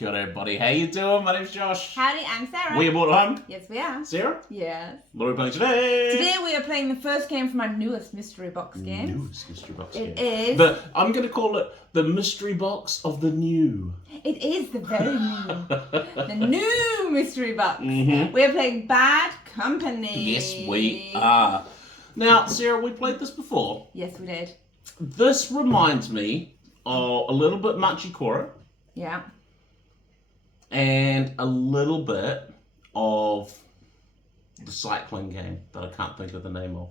Kia ora, everybody. How you doing? My name's Josh. Howdy, I'm Sarah. Weareboardathome. Yes, we are. Sarah? Yes. What are we playing today? Today we are playing the first game from our newest mystery box game. Newest mystery box game. It is. I'm going to call it the mystery box of the new. It is the very new. The new mystery box. Mm-hmm. We are playing Bad Company. Yes, we are. Now, Sarah, we played this before. Yes, we did. This reminds me of a little bit Machikora. Yeah. And a little bit of the cycling game that I can't think of the name of.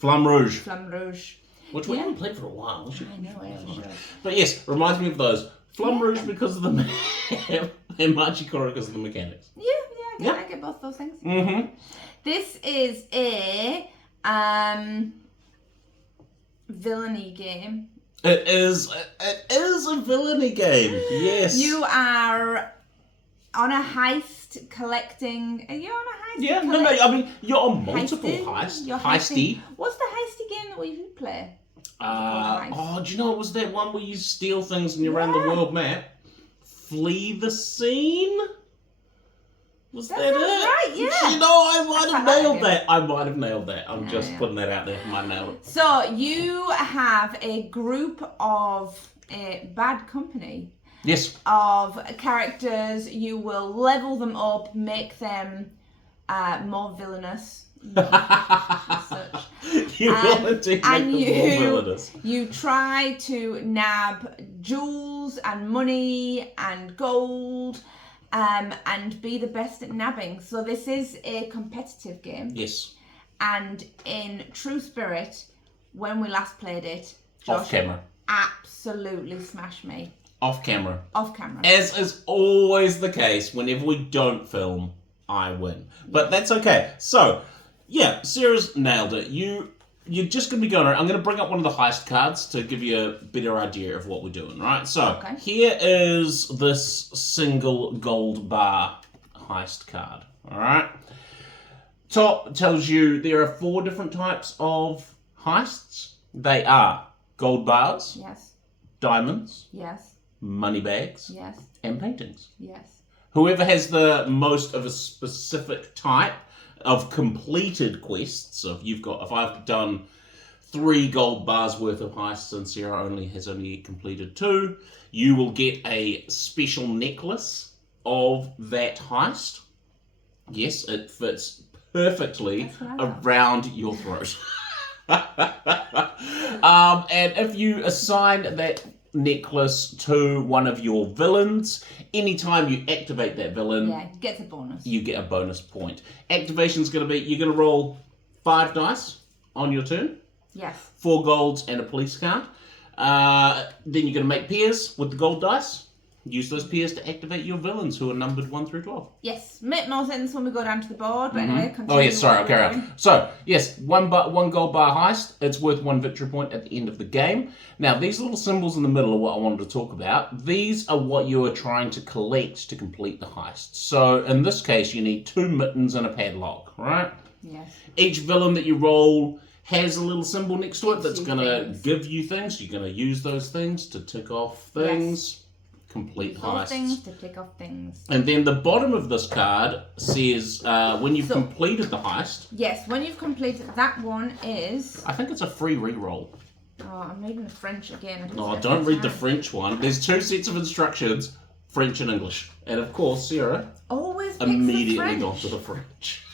Flamme Rouge. Flamme Rouge. Which we haven't played for a while. I know, I should. But yes, reminds me of those. Flamme Rouge because of the map and Machikora because of the mechanics. Yeah, I get both those things. Mm-hmm. This is a villainy game. It is a villainy game. Yes. You are on a heist collecting. Are you on a heist? Yeah, no. I mean, you're on multiple heists. You're Heisty. What's the heisty game that we play? Do you know it was that one where you steal things and you're around the world map? Flee the scene? Was that it? Right, yeah. You know, I might have nailed that. I'm just putting that out there. I might have nailed it. So you have a group of bad company. Yes. Of characters. You will level them up, make them more villainous. You want to make them more villainous. You try to nab jewels and money and gold. And be the best at nabbing. So this is a competitive game. Yes. And in true spirit, when we last played it, Josh off camera absolutely smashed me. Off camera. Off camera. As is always the case, whenever we don't film, I win. But that's okay. So, yeah, Sarah's nailed it. You're just going to be going around. I'm going to bring up one of the heist cards to give you a better idea of what we're doing, right? So, Here is this single gold bar heist card, all right? Top tells you there are 4 different types of heists. They are gold bars, yes, diamonds, yes, money bags, yes, and paintings. yes. Whoever has the most of a specific type of completed quests. So if I've done 3 gold bars worth of heists and Sarah has only completed 2, you will get a special necklace of that heist. Yes, it fits perfectly around your throat. And if you assign that necklace to one of your villains, anytime you activate that villain, it gets a bonus. You get a bonus point. Activation's going to be, you're going to roll 5 dice on your turn. Yes. 4 golds and a police card. Then you're going to make pairs with the gold dice. Use those pairs to activate your villains who are numbered 1 through 12. Yes, make more sense when we go down to the board, but anyway, continue. Oh yes, sorry, I'll carry on. So, yes, one gold bar heist. It's worth 1 victory point at the end of the game. Now, these little symbols in the middle are what I wanted to talk about. These are what you are trying to collect to complete the heist. So, in this case, you need 2 mittens and a padlock, right? Yes. Each villain that you roll has a little symbol next to it that's going to give you things. You're going to use those things to tick off things. Yes. Complete heists. Things to tick off things. And then the bottom of this card says when you've completed the heist. Yes, when you've completed that one is. I think it's a free reroll. Oh, I'm reading the French again. Don't read the French one. There's 2 sets of instructions, French and English. And of course, Sarah always immediately got to the French.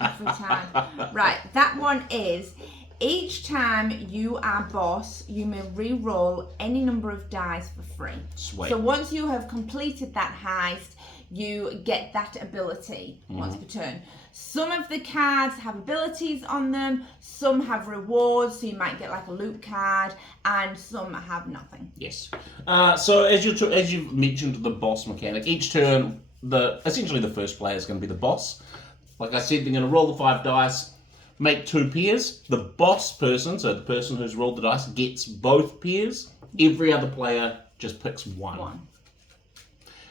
Every time. Right, that one is. Each time you are boss, you may re-roll any number of dice for free. Sweet. So once you have completed that heist, you get that ability once per turn. Some of the cards have abilities on them, some have rewards, so you might get like a loot card, and some have nothing. Yes. So as you've mentioned the boss mechanic, each turn, essentially the first player is going to be the boss. Like I said, they're going to roll the 5 dice. Make 2 pairs. The boss person, so the person who's rolled the dice, gets both pairs. Every other player just picks 1.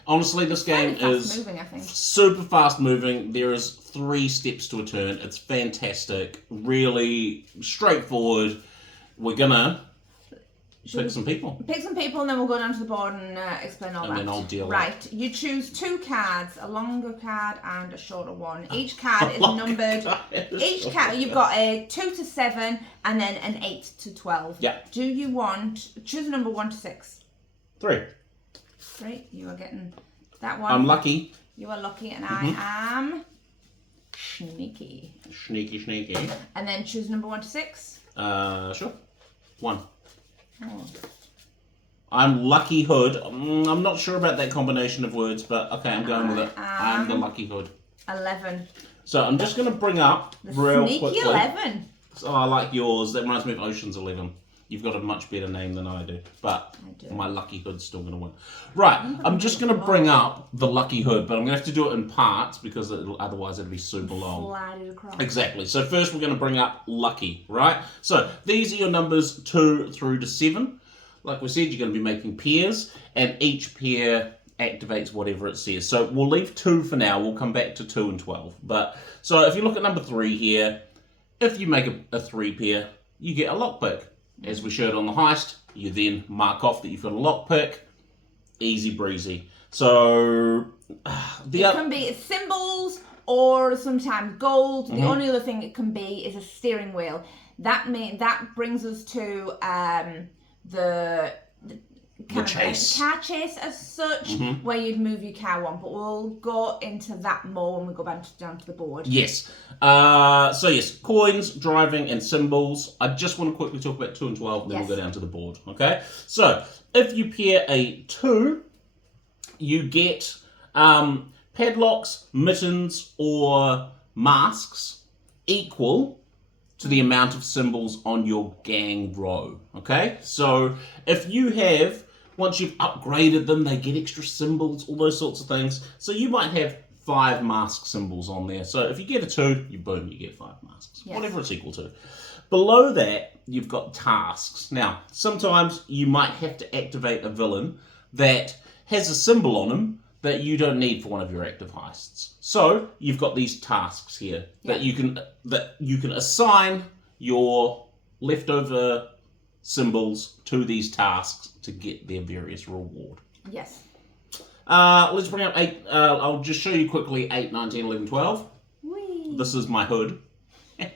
Honestly, this game is super fast moving. There is 3 steps to a turn. It's fantastic. Really straightforward. We're gonna pick some people. Pick some people, and then we'll go down to the board and explain all that. And then I'll deal. Right, you choose 2 cards, a longer card and a shorter one. Each card is numbered. Each card, you've got a 2 to 7, and then an 8 to 12. Yeah. Do you want choose a number 1 to 6? 3. 3. You are getting that one. I'm lucky. You are lucky, and I am sneaky. Sneaky. And then choose number 1 to 6. Sure. 1. Oh. I'm Lucky Hood. I'm not sure about that combination of words, but okay, I'm going with it. I'm the Lucky Hood. 11. So I'm just going to bring up real Sneaky quickly. 11. So I like yours. That reminds me of Ocean's 11. You've got a much better name than I do, but my Lucky Hood's still going to win. Right, I'm just going to bring up the Lucky Hood, but I'm going to have to do it in parts because otherwise it'll be super long. Slide it across. Exactly. So first we're going to bring up Lucky, right? So these are your numbers 2 through to 7. Like we said, you're going to be making pairs, and each pair activates whatever it says. So we'll leave 2 for now. We'll come back to 2 and 12. But so if you look at number 3 here, if you make a 3 pair, you get a lockpick. As we showed on the heist, you then mark off that you've got a lockpick. Easy breezy. So it can be symbols or sometimes gold. The only other thing it can be is a steering wheel. That brings us to the chase. Car chase as such, where you'd move your car one, but we'll go into that more when we go back down to the board. Yes. So yes, coins, driving, and symbols. I just want to quickly talk about 2 and 12, and then we'll go down to the board. Okay. So if you pair a 2, you get padlocks, mittens, or masks equal to the amount of symbols on your gang row. Okay. So if you have, once you've upgraded them, they get extra symbols, all those sorts of things. So you might have 5 mask symbols on there. So if you get a 2, you get 5 masks. Yes. Whatever it's equal to. Below that, you've got tasks. Now, sometimes you might have to activate a villain that has a symbol on him that you don't need for one of your active heists. So you've got these tasks here that you can assign your leftover symbols to these tasks to get their various reward. Yes. Let's bring up 8. I'll just show you quickly 8, 19, 11, 12. Whee. This is my hood. I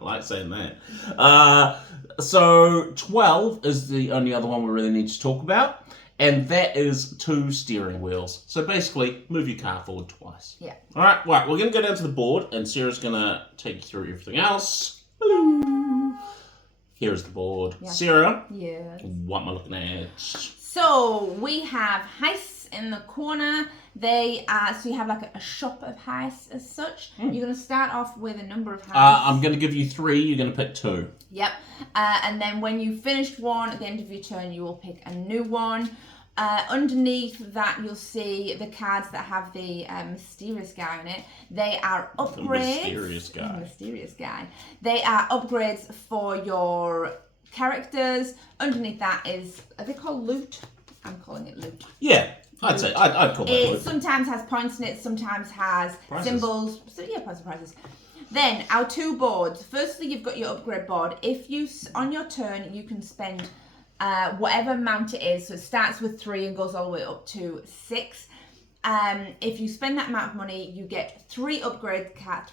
like saying that. So 12 is the only other one we really need to talk about. And that is 2 steering wheels. So basically, move your car forward twice. Yeah. All right, we're going to go down to the board, and Sarah's going to take you through everything else. Hello. Here is the board. Yes. Sarah. Yes. What am I looking at? So we have heists in the corner. They are, so you have like a shop of heists as such. You're going to start off with a number of heists. I'm going to give you 3. You're going to pick 2. Yep. And then when you've finished one, at the end of your turn, you will pick a new one. Underneath that, you'll see the cards that have the mysterious guy in it. They are upgrades. The mysterious guy. They are upgrades for your characters. Underneath that is, are they called loot? I'm calling it loot. Yeah, I'd say I'd call that loot. It sometimes has points in it, sometimes has prizes. Symbols. So yeah, points and prizes. Then our 2 boards. Firstly, you've got your upgrade board. If you on your turn, you can spend whatever amount it is. So it starts with 3 and goes all the way up to 6. If you spend that amount of money, you get 3 upgrade cards,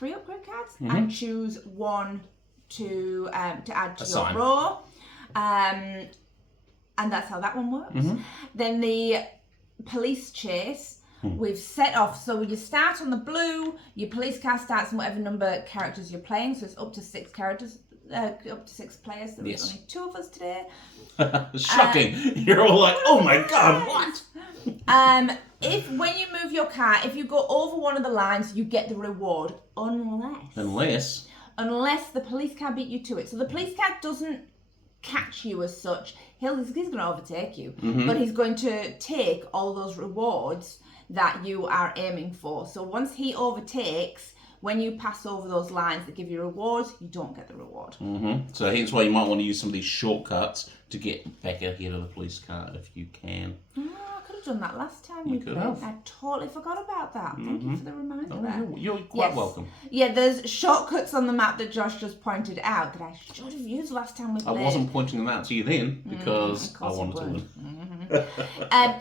and choose 1 to add to your row. And that's how that one works. Then the police chase. We've set off, so you start on the blue, your police car starts on whatever number characters you're playing, so it's up to 6 characters, up to 6 players. There was only 2 of us today. Shocking. You're all like, oh my god, what? If when you move your car, if you go over one of the lines, you get the reward, unless the police car beat you to it. So the police car doesn't catch you as such. He's going to overtake you, but he's going to take all those rewards that you are aiming for. So once he overtakes, when you pass over those lines that give you rewards, you don't get the reward. So hence why you might want to use some of these shortcuts to get back ahead of the police car if you can. I could have have done that last time we played. I totally forgot about that. Thank you for the reminder there. You're quite welcome. Yeah, there's shortcuts on the map that Josh just pointed out that I should have used last time we played. I wasn't pointing them out to you then because I wanted to win.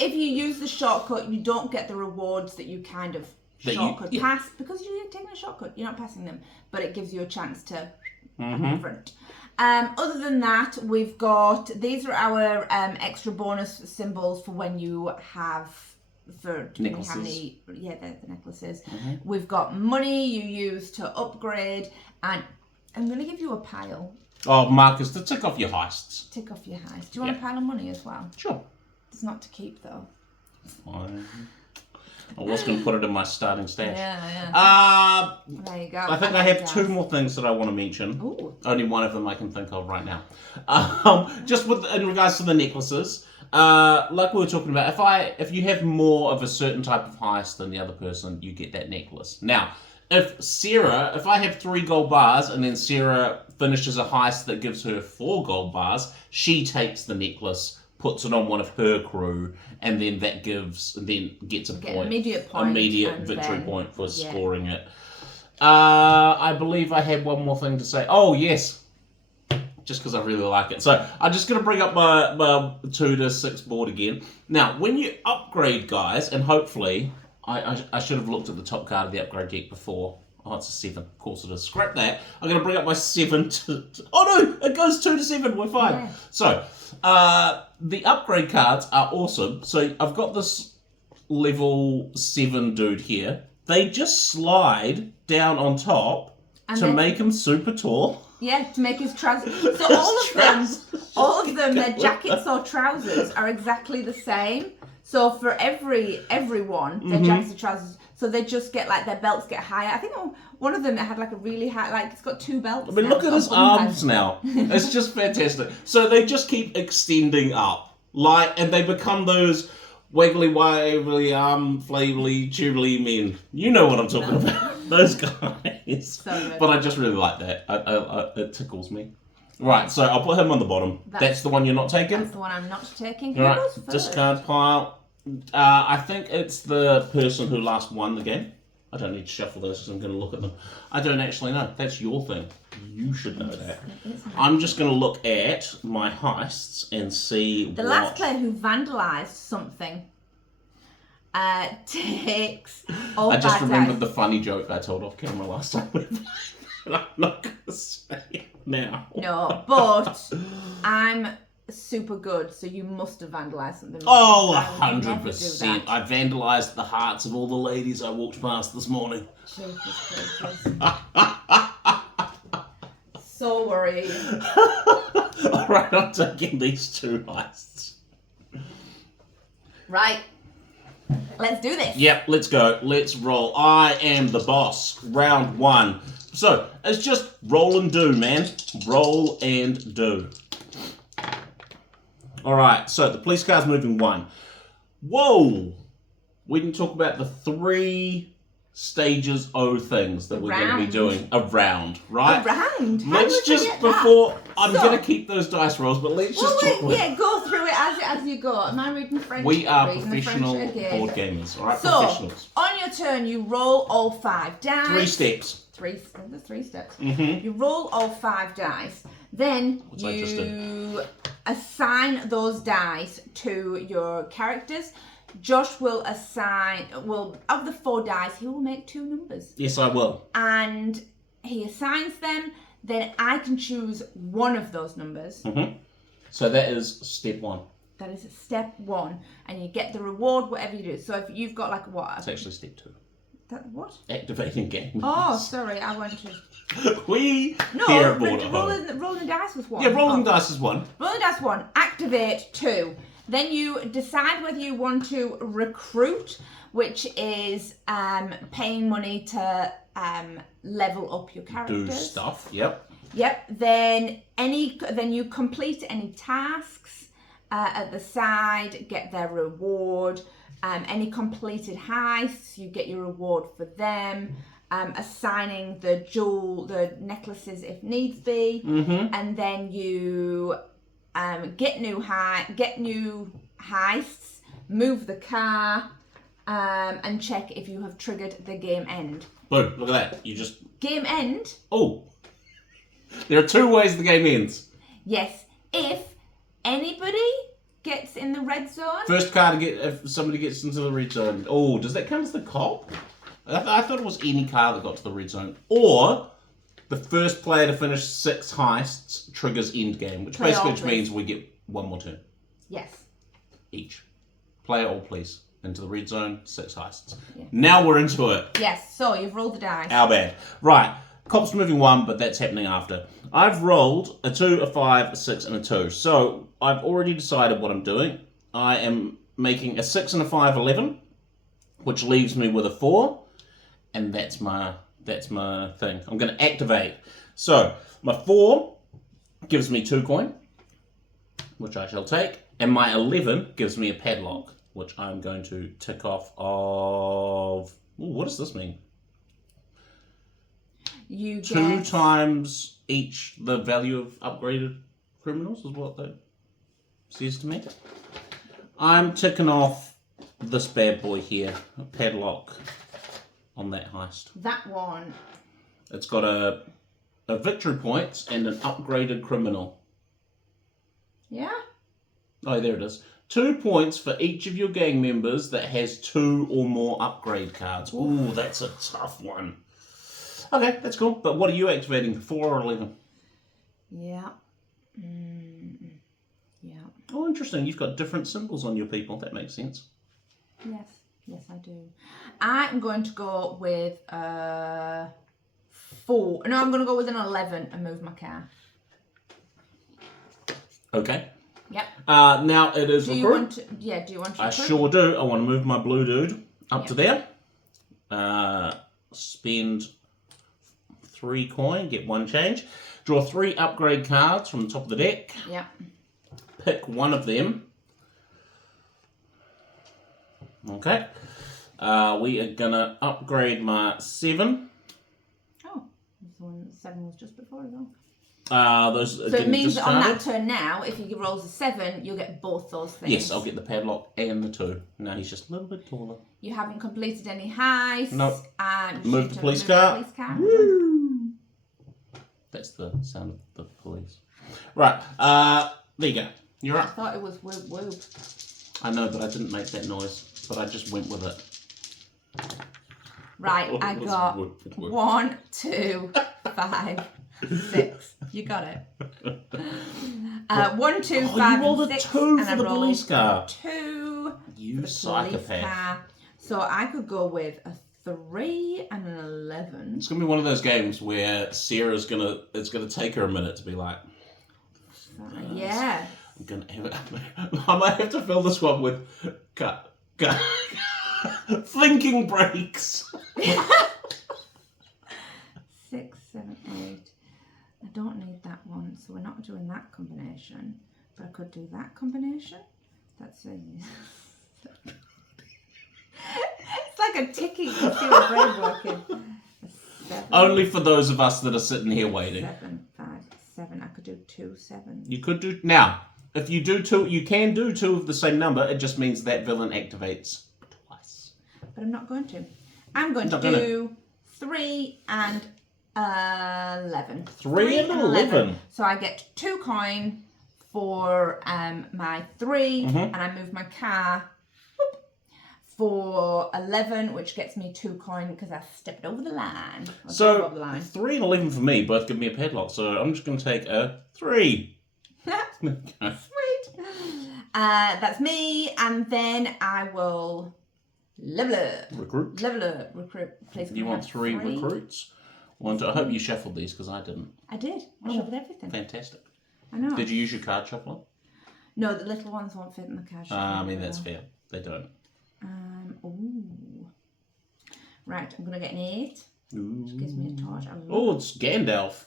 If you use the shortcut, you don't get the rewards that you kind of shortcut pass because you're taking a shortcut. You're not passing them, but it gives you a chance to front. Other than that, we've got, these are our extra bonus symbols for when you have, for depending how many, the necklaces. We've got money you use to upgrade, and I'm going to give you a pile. Oh, Marcus, to tick off your heists. Tick off your heist. Do you want a pile of money as well? Sure. It's not to keep though. Fine. I was going to put it in my starting stash. There you go. I think I have two more things that I want to mention. Ooh. Only one of them I can think of right now. Just in regards to the necklaces, like we were talking about, if you have more of a certain type of heist than the other person, you get that necklace. Now, if I have 3 gold bars and then Sarah finishes a heist that gives her 4 gold bars, she takes the necklace, puts it on one of her crew, and then that gets a point. Immediate victory point for scoring it. I believe I had one more thing to say. Oh, yes. Just because I really like it. So I'm just going to bring up my 2 to 6 board again. Now, when you upgrade, guys, and hopefully, I should have looked at the top card of the upgrade deck before. Oh, it's a 7. Of course it is. Scrap that. I'm going to bring up my 7 to... Oh, no! It goes 2 to 7. We're fine. Yeah. So, the upgrade cards are awesome. So, I've got this level 7 dude here. They just slide down on top to make him super tall. Yeah, to make his trousers. So, all of them, their jackets or trousers are exactly the same. So, for everyone, their jackets or trousers... So they just get their belts get higher. I think one of them had a really high, it's got 2 belts. I mean, look at his arms now. It's just fantastic. So they just keep extending up, and they become those wiggly, wavely, flavely, tubely men. You know what I'm talking about. Those guys. So good. But I just really like that. It tickles me. Right, so I'll put him on the bottom. That's the one you're not taking? That's the one I'm not taking. All right, discard pile. I think it's the person who last won the game. I don't need to shuffle those because I'm going to look at them. I don't actually know. That's your thing. You should know that. I'm just going to look at my heists and see the last player who vandalised something takes all I just remembered the funny joke I told off camera last time we played. I'm not going to say it now. No, but I'm... super good, so you must have vandalised something. Oh, 100%. I vandalised the hearts of all the ladies I walked past this morning. So worried. Alright, I'm taking these 2 heists. Right. Let's do this. Yep, let's go. Let's roll. I am the boss. Round 1. So, it's just roll and do, man. Roll and do. Alright, so the police car's moving 1. Whoa! We didn't talk about the 3 stages O things that we're going to be doing. A round, right? A round? Let's just, before... I'm going to keep those dice rolls, but let's just talk about... Yeah, go through it as you go. Am I reading French? We are professional board gamers, alright? So, professionals. On your turn, you roll all 5 dice. 3 steps. There's 3 steps. You roll all 5 dice. Then you assign those dice to your characters. Josh will assign, of the 4 dice, he will make 2 numbers. Yes, I will. And he assigns them, then I can choose one of those numbers. So that is step 1. That is step 1. And you get the reward, whatever you do. So if you've got what? It's actually step 2. What? Activating game. Oh, sorry, I went to... Here at Weareboardathome. Rolling dice was 1. Yeah, rolling dice is 1. Rolling dice 1. Activate 2. Then you decide whether you want to recruit, which is paying money to level up your characters. Do stuff. Yep. Then you complete any tasks at the side, get their reward. Any completed heists, you get your reward for them. Assigning the necklaces if needs be, and then you get new heists, move the car, and check if you have triggered the game end. Boom, look at that. You just... Game end? Oh. There are 2 ways the game ends. Yes. If anybody gets in the red zone. First car to get... If somebody gets into the red zone. Oh, does that count as the cop? I thought it was any car that got to the red zone. Or the first player to finish 6 heists triggers end game, which basically means we get 1 more turn. Yes. Each. Play it all, please. Into the red zone, 6 heists. Yeah. Now we're into it. Yes, so you've rolled the dice. How bad? Right. Cop's moving 1, but that's happening after. I've rolled a 2, a 5, a 6, and a 2. So I've already decided what I'm doing. I am making a 6 and a 5, 11, which leaves me with a 4. And that's my thing. I'm going to activate. So my 4 gives me 2 coin, which I shall take. And my 11 gives me a padlock, which I'm going to tick off of... Ooh, what does this mean? You get... 2 times each the value of upgraded criminals is what that says to me. I'm ticking off this bad boy here, a padlock on that heist. That one. It's got a victory points and an upgraded criminal. Yeah? Oh, there it is. 2 points for each of your gang members that has 2 or more upgrade cards. Ooh, that's a tough one. Okay, that's cool. But what are you activating? 4 or 11? Yeah. Yeah. Oh, interesting. You've got different symbols on your people. That makes sense. Yes. Yes, I do. I'm going to go with 4. No, I'm going to go with an 11 and move my car. Okay. Yep. Now it is do recruit. you want to I recruit? sure do. I want to move my blue dude up to there. Spend 3 coin, get 1 change. Draw 3 upgrade cards from the top of the deck. Yep. Pick one of them. Okay. We are going to upgrade my 7. Oh, this one 7 was just before as well. Those so it means that on that turn now, if he rolls a 7, you'll get both those things. Yes, I'll get the padlock and the 2. Now he's just a little bit taller. You haven't completed any heists. Nope. Move the police car. Woo! That's the sound of the police. Right, there you go. You're I up. thought it was whoop whoop. I know, but I didn't make that noise. But I just went with it. Right, I got whoop, whoop. 1, 2, 5, 6. You got it. 1, 2, 5, you rolled and a 6, 2 and for I the rolled police car. 2. You for the psychopath. police car. So I could go with a 3 and an 11. It's gonna be one of those games where it's gonna take her a minute to be like, Yeah. I'm gonna have it. I might have to fill this one with cut. Thinking breaks. 6, 7, 8. I don't need that one, so we're not doing that combination. But I could do that combination. That's a... It's like a ticking. You see your brain working. 7, Only for those of us that are sitting here waiting. 7, 5, 7. I could do 2 7s. You could do now. If you do 2, you can do 2 of the same number. It just means that villain activates twice. But I'm not going to. I'm going to do 3 and 11. 3 and 11. So I get 2 coin for my 3, and I move my car for 11, which gets me 2 coin because I stepped over the line. So over the line. 3 and 11 for me both give me a padlock. So I'm just going to take a 3. Sweet. That's me, and then I will level up. Recruit. Level up. Recruit. Please. You want 3 recruits? I hope you shuffled these because I didn't. I did. I shuffled everything. Fantastic. I know. Did you use your card shuffler? No, the little ones won't fit in the card shuffler. I mean, that's fair. They don't. Ooh. Right, I'm going to get an 8. Which gives me a torch. Oh, it's Gandalf.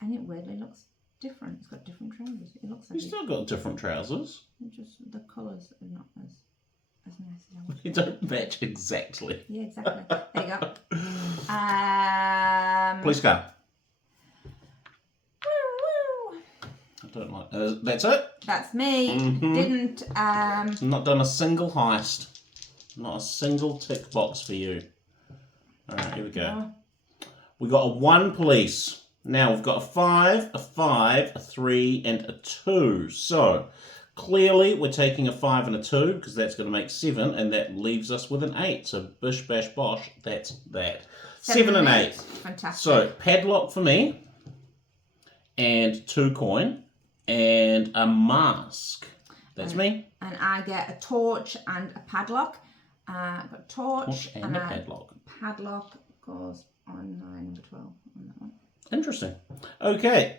And it weirdly looks different. It's got different trousers. It looks like You've still got different trousers. just the colours are not as nice as I want. They don't match exactly. Yeah, exactly. There you go. Police car. Woo, woo. I don't like. That's it. That's me. Mhm. Didn't. Not done a single heist. Not a single tick box for you. All right, here we go. No. We got a 1 police. Now we've got a 5, a 5, a 3, and a 2. So clearly we're taking a 5 and a 2 because that's going to make 7, and that leaves us with an 8. So bish bash bosh. That's that. 7 and 8. Fantastic. So padlock for me, and 2 coin, and a mask. That's me. And I get a torch and a padlock. I've got a torch And a padlock. Padlock goes on number 12 on that one. Interesting. Okay.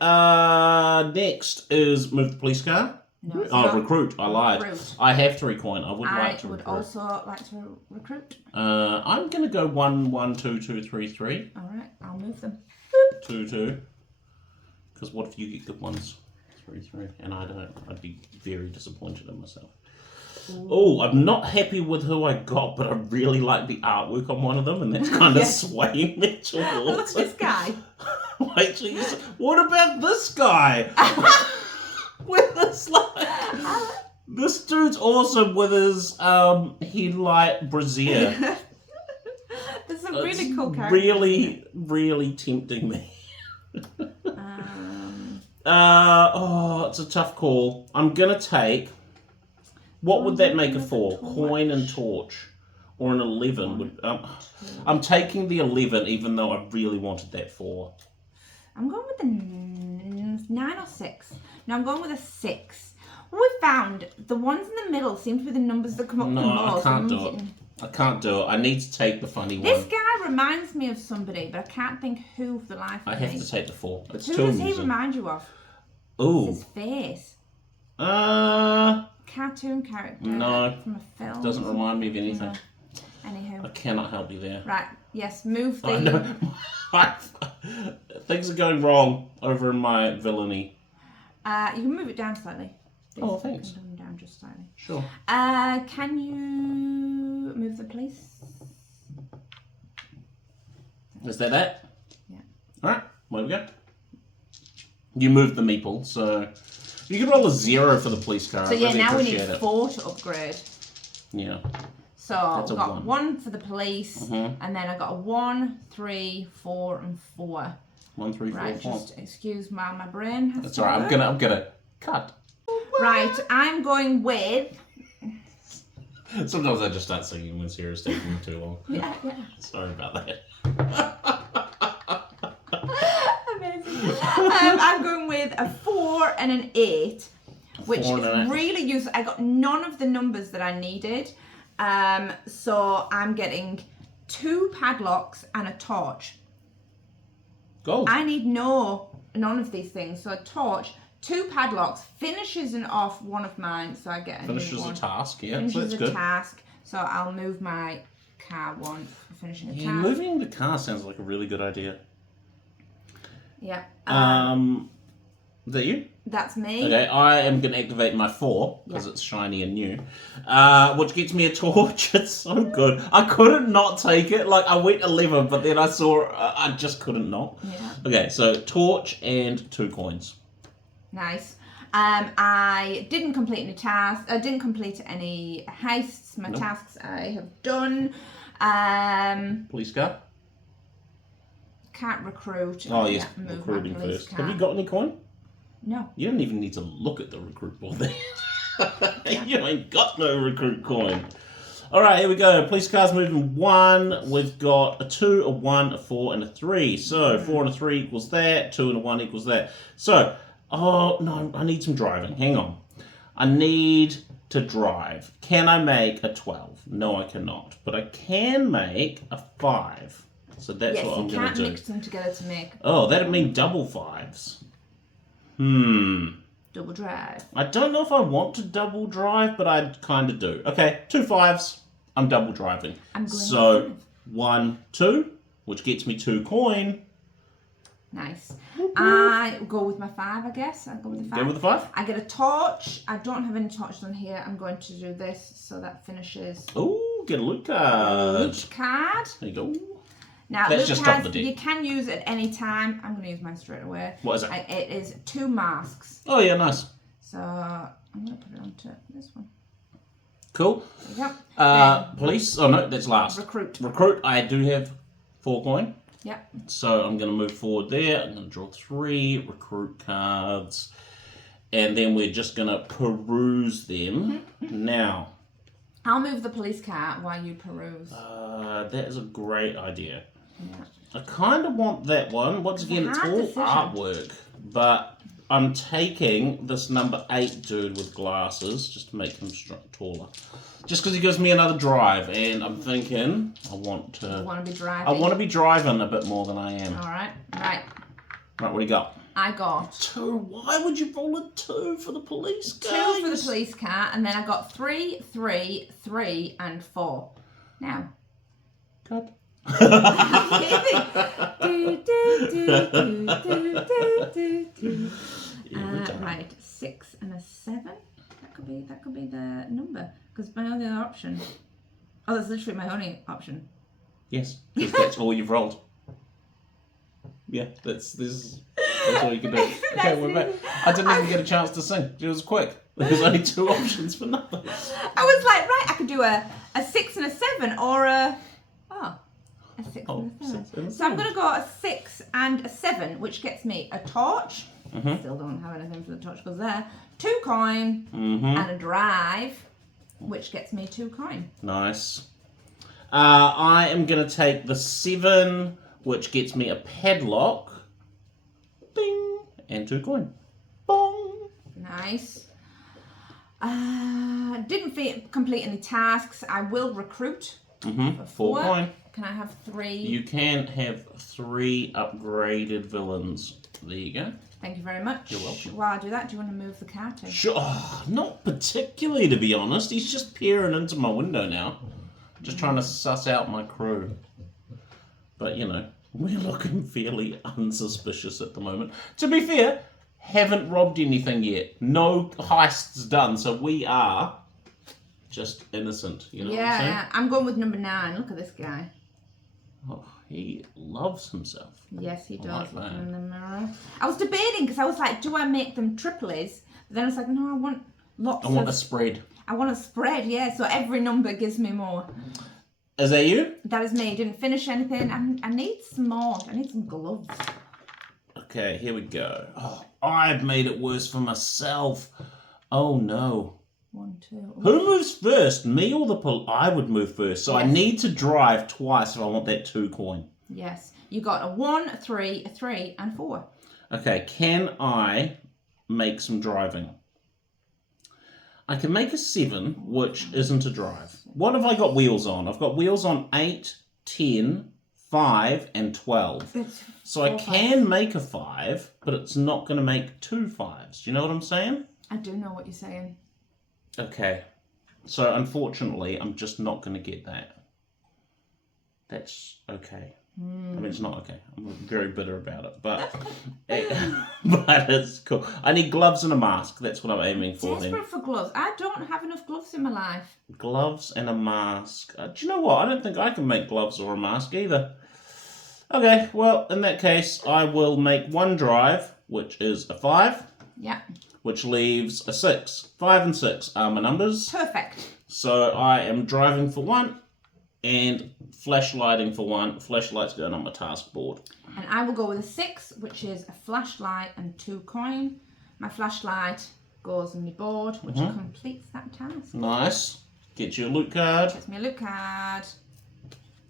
Next is move the police car. No, it's Oh, not. recruit. I lied. Recruit. I have 3 coin. I would like to I would recruit. also like to recruit. I'm going to go 1, 1, 2, 2, 3, 3. All right, I'll move them. 2, 2. Because what if you get good ones? 3, 3. And I don't. I'd be very disappointed in myself. Oh, I'm not happy with who I got, but I really like the artwork on one of them, and that's kind of swaying me towards Look at this guy. Wait till you say, what about this guy? With this this dude's awesome with his headlight brassiere. There's some really cool characters. Really, really tempting me. It's a tough call. I'm gonna take. What would that make a 4? Coin and torch, or an 11? Would I'm taking the 11, even though I really wanted that 4. I'm going with the 9 or 6. No, I'm going with a 6. What we found, the ones in the middle seem to be the numbers that come up the No, most. I can't do it. I can't do it. I need to take the funny This one. guy reminds me of somebody, but I can't think who for the life of I me. have to take the 4. It's Who too does he amusing. remind you of? Ooh. His face. Uh, Cartoon character. No. From a film. doesn't remind me of anything. No. Anywho. I cannot help you there. Right. Yes. Move I the. know. Things are going wrong over in my villainy. You can move it down slightly. Oh, thanks. You can move them down just slightly. Sure. Can you move the police? Is that it? Yeah. Alright, there we go. You moved the meeple, so you can roll a 0 for the police car. So I yeah, really now we need appreciate it. 4 to upgrade. Yeah. So That's I've a got 1. 1 for the police, Mhm. and then I got a 1, 3, 4, and 4. 1, 3, 4, Right, 4. just excuse my brain. Has That's to alright. work. I'm gonna cut. Right, I'm going with. Sometimes I just start singing when Sarah's taking too long. Yeah. Sorry about that. Amazing. I'm going with a 4 and an 8, which 4 and an 8. really useful. I got none of the numbers that I needed, so I'm getting 2 padlocks and a torch. Gold. I need none of these things. So a torch, 2 padlocks, finishes off one of mine, so I get a Finishes new one. a task, yeah. So Finishes that's a good. task, so I'll move my car 1 for finishing a Yeah, task. moving the car sounds like a really good idea. Yeah. Is that you? That's me. Okay, I am going to activate my 4 because it's shiny and new, which gets me a torch. It's so good. I couldn't not take it. Like I went 11, but then I saw I just couldn't not. Yeah. Okay, so torch and 2 coins. Nice. I didn't complete any tasks. I didn't complete any heists. My tasks I have done. Police car. Can't recruit. Oh yes, Move my recruiting police first. car. Have you got any coin? No. You don't even need to look at the recruit board there. You ain't got no recruit coin. All right, here we go. Police car's moving 1. We've got a 2, a 1, a 4, and a 3. So 4 and a 3 equals that. 2 and a 1 equals that. So, oh no, I need some driving. Hang on. I need to drive. Can I make a 12? No, I cannot. But I can make a 5. So that's Yes, what I'm you going can't to do. mix them together to make Oh, that'd mean double 5s. double drive. I don't know if I want to double drive, but I kind of do. Okay, 2 5s. I'm double driving. I'm going So with 1, 2, which gets me 2 coin. Nice. I go with my 5, I guess. I go with the 5. Go with the 5. I get a torch. I don't have any torches on here. I'm going to do this so that finishes. Ooh, get a loot card. Loot card. There you go. Now, That's loot just cards, top the deck. you can use at any time. I'm going to use mine straight away. What is it? It is 2 masks. Oh, yeah, nice. So I'm going to put it onto this one. Cool. There you go. Police. Oh, no, that's last. Recruit. Recruit. I do have 4 coin. Yep. So I'm going to move forward there. I'm going to draw 3 recruit cards. And then we're just going to peruse them. Now. I'll move the police car while you peruse. That is a great idea. Yeah. I kind of want that one. Once again, it's all artwork. But I'm taking this number 8 dude with glasses just to make him taller. Just because he gives me another drive. And I'm thinking I want to... You want to be driving? I want to be driving a bit more than I am. All right. Right. Right, what do you got? I got 2. Why would you roll a 2 for the police car? 2 for the police car, and then I got 3, 3, 3, and 4. Now. God. Right, 6 and a 7. That could be the number. Because my only other option. Oh, that's literally my only option. Yes, because that's all you've rolled. Yeah, that's all you can do. Okay, we're back. I didn't even get a chance to sing. It was quick. There's only 2 options for nothing. I was like, right, I could do a 6 and a 7 or a 6 and a 7. So I'm going to go a 6 and a 7, which gets me a torch. Still don't have anything for the torch because there. 2 coin and a drive, which gets me 2 coin. Nice. I am going to take the 7, which gets me a padlock. Ding. And 2 coin. Bong. Nice. Didn't complete any tasks. I will recruit. For 4 coin. Can I have 3? You can have 3 upgraded villains. There you go. Thank you very much. You're welcome. While I do that, do you want to move the car too? Sure. Oh, not particularly, to be honest. He's just peering into my window now. Just trying to suss out my crew. But, you know, we're looking fairly unsuspicious at the moment. To be fair, haven't robbed anything yet. No heists done, so we are just innocent. You know what I'm saying? Yeah, I'm going with number 9. Look at this guy. Oh, he loves himself. Yes, he does. like Looking that. in the mirror. I was debating because I was like, do I make them triplies? But then I was like, no, I want lots I want a spread. I want a spread, yeah. So every number gives me more. Is that you? That is me. Didn't finish anything. I need some more. I need some gloves. Okay, here we go. Oh, I've made it worse for myself. Oh no. 1, 2. Who moves first? Me or the I would move first. So I Yes. need to drive twice if I want that 2 coin. Yes. You got a 1, 3, a 3, and 4. Okay, can I make some driving? I can make a 7, which isn't a drive. What have I got wheels on? I've got wheels on 8, 10, 5, and 12. So I can make a 5, but it's not going to make 2 5s. Do you know what I'm saying? I do know what you're saying. Okay. So unfortunately, I'm just not going to get that. That's okay. I mean, it's not okay. I'm very bitter about it, but but it's cool. I need gloves and a mask. That's what I'm aiming for. Desperate for gloves. I don't have enough gloves in my life. Gloves and a mask. Do you know what? I don't think I can make gloves or a mask either. Okay, well, in that case, I will make 1 drive, which is a 5. Yeah. Which leaves a 6. 5 and 6 are my numbers. Perfect. So I am driving for 1 and flashlighting for 1. Flashlight's going on my task board. And I will go with a 6, which is a flashlight and 2 coin. My flashlight goes on my board, which completes that task. Nice. Get you a loot card. Gets me a loot card,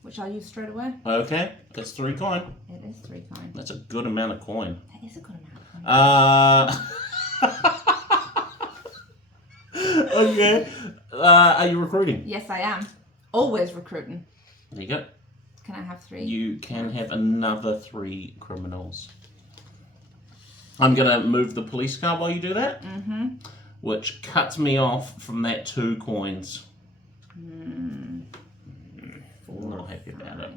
which I'll use straight away. Okay, that's 3 coin. It is 3 coin. That's a good amount of coin. That is a good amount of coin. Okay. Are you recruiting? Yes, I am. Always recruiting. There you go. Can I have 3? You can have another 3 criminals. I'm going to move the police car while you do that. Which cuts me off from that 2 coins. I'm not happy about it.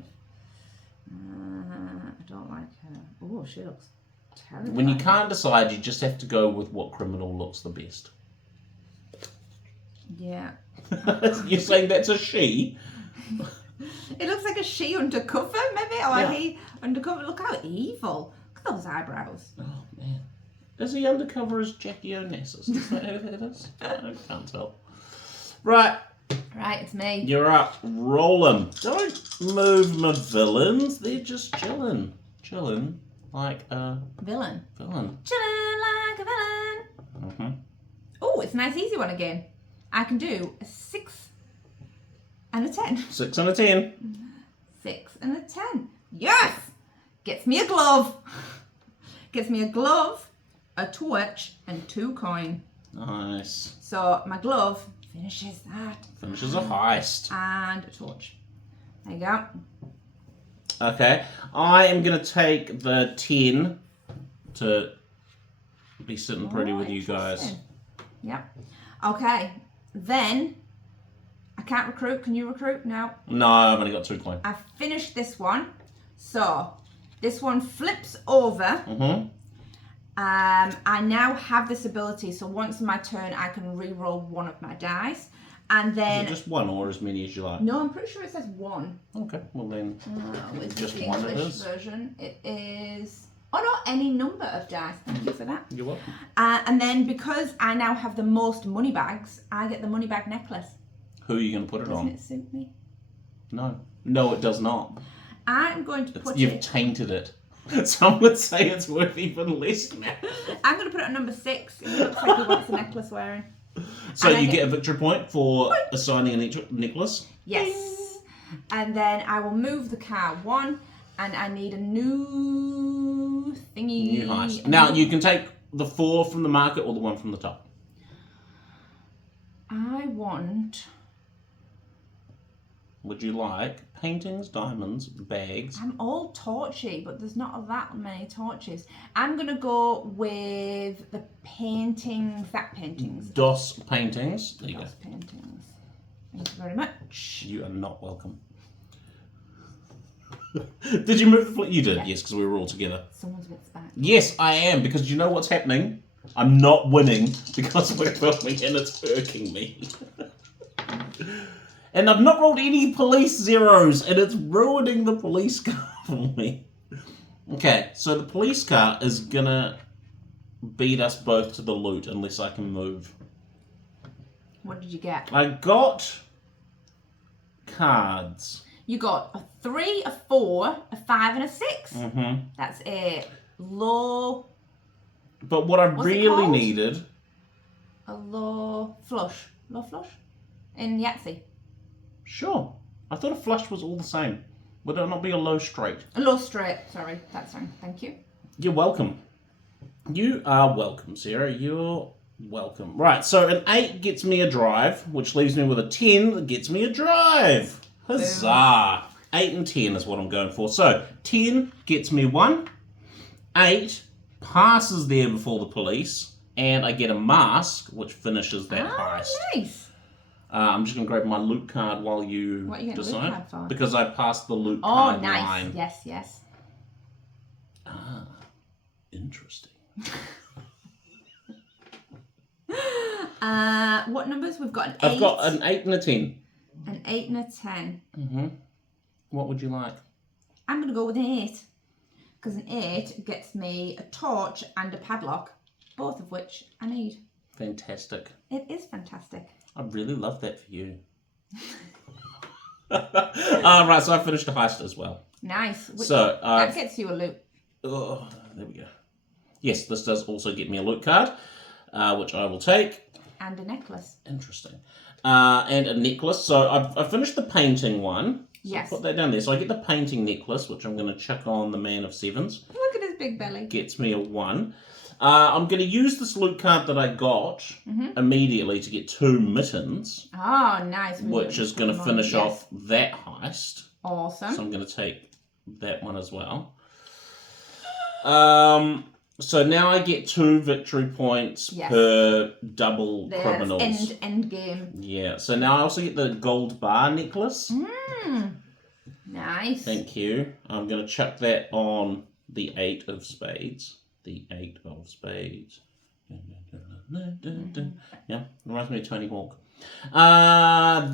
I don't like her. Oh, she looks terrible. When you can't decide, you just have to go with what criminal looks the best. Yeah. You're saying that's a she? It looks like a she undercover, maybe, or Yeah. a he undercover. Look how evil. Look at those eyebrows. Oh, man. Is he undercover as Jackie Onassis? Is that who that is? I can't tell. Right. Right, it's me. You're up. Roll 'em. Don't move my villains. They're just chilling. Chilling like a Villain. villain. Chilling like a villain. Mm-hmm. Oh, it's a nice easy one again. I can do a 6 and a 10. 6 and a 10. 6 and a 10. Yes! Gets me a glove. Gets me a glove, a torch, and 2 coin. Nice. So my glove finishes that. Finishes a heist. And a torch. There you go. Okay. I am going to take the 10 to be sitting pretty with you guys. Interesting. Yep. Okay. Then, I can't recruit. Can you recruit? No. No, I've only got 2 coin. I've finished this one. So, this one flips over. Mm-hmm. I now have this ability. So, once in my turn, I can re-roll one of my dice. And then... Is it just 1 or as many as you like? No, I'm pretty sure it says 1. Okay, well then... It's Just the one it English is? version. It is... Oh no, any number of dice. Thank you for that. You're welcome. And then because I now have the most money bags, I get the money bag necklace. Who are you going to put it Doesn't on? it suit me? No. No, it does not. I'm going to put You've it... tainted it. Some would say it's worth even less now. I'm going to put it on number 6. It looks like he wants a necklace wearing. So And I you get- get a victory point for assigning a necklace? Yes. And then I will move the car 1, and I need a new thingy. New heist. Now, you can take the 4 from the market or the 1 from the top. I want... Would you like paintings, diamonds, bags? I'm all torchy, but there's not that many torches. I'm going to go with the paintings, that paintings. DOS paintings. There you go. Those paintings. Thank you very much. You are not welcome. Did you move the fleet? You did, Yeah. yes, because we were all together. Someone's bits back. Yes, I am, because you know what's happening? I'm not winning because we're filming and it's irking me. And I've not rolled any police zeros and it's ruining the police car for me. Okay, so the police car is gonna beat us both to the loot unless I can move. What did you get? I got cards. You got a 3, a 4, a 5, and a 6. Mm-hmm. That's a low... But what I What's it really called? needed... A low flush. Low flush? In Yahtzee. Sure. I thought a flush was all the same. Would it not be a low straight? A low straight. Sorry, that's fine. Thank you. You're welcome. You are welcome, Sarah. You're welcome. Right, so an 8 gets me a drive, which leaves me with a 10 that gets me a drive. Huzzah! 8 and 10 is what I'm going for. So, 10 gets me 1. 8 passes there before the police, and I get a mask, which finishes that heist. Nice. I'm just going to grab my loot card while you What are you getting a loot decide. card for? Because I passed the loot Oh, card nice. line. Yes, yes. Ah, interesting. What numbers? We've got an 8. I've got an 8 and a 10. An 8 and a 10. Mm-hmm. What would you like? I'm going to go with an 8. Because an 8 gets me a torch and a padlock. Both of which I need. Fantastic. It is fantastic. I really love that for you. Right, so I finished the heist as well. Nice. So, that gets you a loot. Oh, there we go. Yes, this does also get me a loot card, which I will take. And a necklace. Interesting. And a necklace. So I've finished the painting one. So Yes. I'll put that down there. So I get the painting necklace, which I'm going to chuck on the man of sevens. Look at his big belly. Gets me a 1. I'm going to use this loot card that I got immediately to get 2 mittens, Oh, nice. which is going to finish off that heist. Awesome. So I'm going to take that one as well. So now I get 2 victory points per double criminals. End game. Yeah. So now I also get the gold bar necklace. Nice. Thank you. I'm going to chuck that on the 8 of spades. The 8 of spades. Yeah, reminds me of Tony Hawk.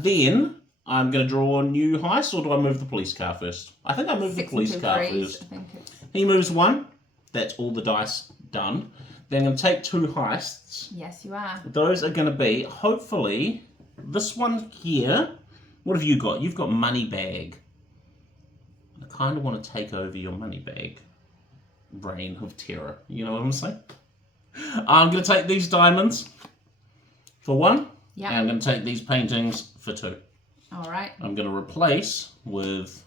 Then I'm going to draw a new heist, or do I move the police car first? I think I move the police car first. I think it's... He moves 1. That's all the dice done. Then I'm going to take 2 heists. Yes, you are. Those are going to be, hopefully, this one here. What have you got? You've got money bag. I kind of want to take over your money bag. Reign of terror. You know what I'm saying? I'm going to take these diamonds for 1. Yeah. And I'm going to take these paintings for 2. All right. I'm going to replace with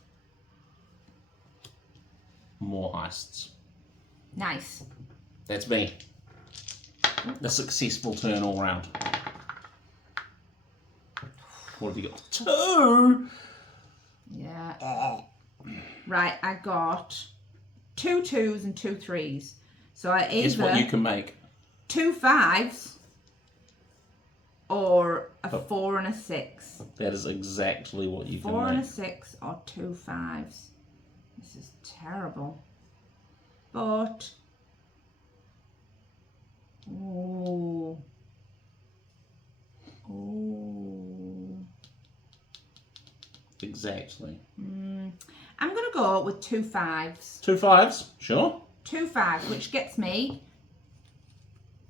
more heists. Nice. That's me. A successful turn all round. What have you got? 2! Yeah. Right, I got 2 2s and 2 3s. So I Guess either what you can make. 2 5s or a 4 and a 6. That is exactly what you can 4 make. and a 6 or 2 5s. This is terrible. But oh. Exactly. I'm going to go with 2 5s. 2 5s, sure. 2 5s, which gets me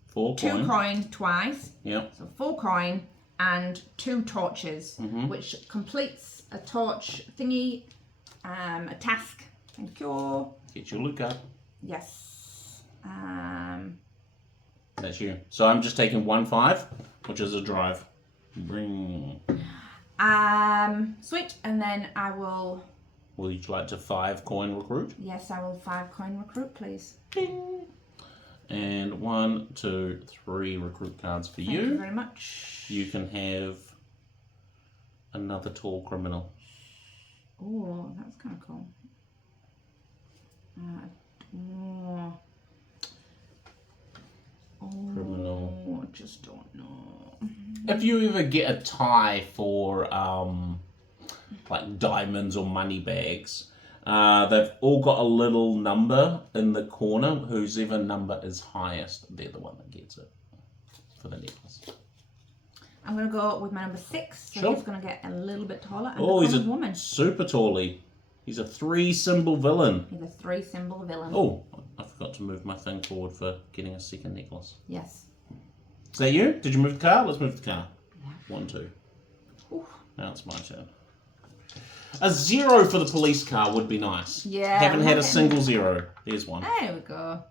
4 2 coin. coin twice. Yep. So 4 coin and 2 torches, Mm-hmm. which completes a torch thingy, a task. Thank you. Get your look up. Yes. That's you. So I'm just taking 1 5, which is a drive. Bring. Sweet. And then I will. Would you like to 5 coin recruit? Yes, I will 5 coin recruit, please. Ding. And 1, 2, 3 recruit cards for Thank you very much. You can have another tall criminal. Oh, that's kind of cool. Criminal. I just don't know. If you ever get a tie for like diamonds or money bags, they've all got a little number in the corner. Whosever number is highest, they're the one that gets it for the necklace. I'm going to go with my number 6. So Sure. he's going to get a little bit taller. And Oh, he's a become a woman. super tallie. He's a 3-symbol villain. He's a 3-symbol villain. Oh, I forgot to move my thing forward for getting a second necklace. Yes. Is that you? Did you move the car? Let's move the car. Yeah. 1, 2. Ooh. Now it's my turn. A 0 for the police car would be nice. Yeah. Haven't had a single 0. There's one. There we go.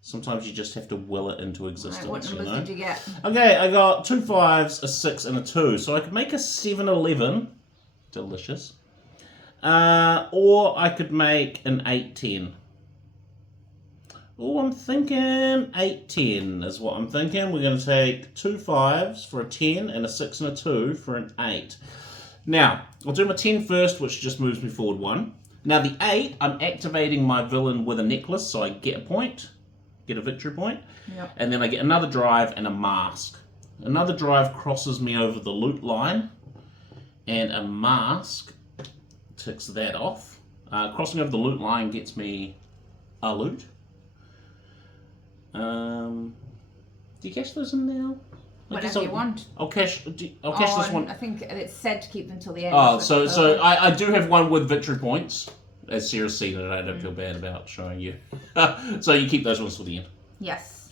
Sometimes you just have to will it into Right, existence, what you numbers know? did you get? Okay, I got 2 5s, a 6, and a 2. So I could make a 7-11. Delicious. Or I could make an 8-10. Oh, I'm thinking 8-10 is what I'm thinking. We're going to take 2 5s for a 10 and a 6 and a 2 for an 8. Now, I'll do my 10 first, which just moves me forward 1. Now, the 8, I'm activating my villain with a necklace, so I get a point, get a victory point. Yep. And then I get another drive and a mask. Another drive crosses me over the loot line, and a mask ticks that off. Crossing over the loot line gets me a loot. Do you cash those in now? Whatever you want. I'll cash this one. I think it's said to keep them till the end. Oh, so I do have one with victory points. As Sarah's seen it, I don't feel bad about showing you. So you keep those ones till the end. Yes.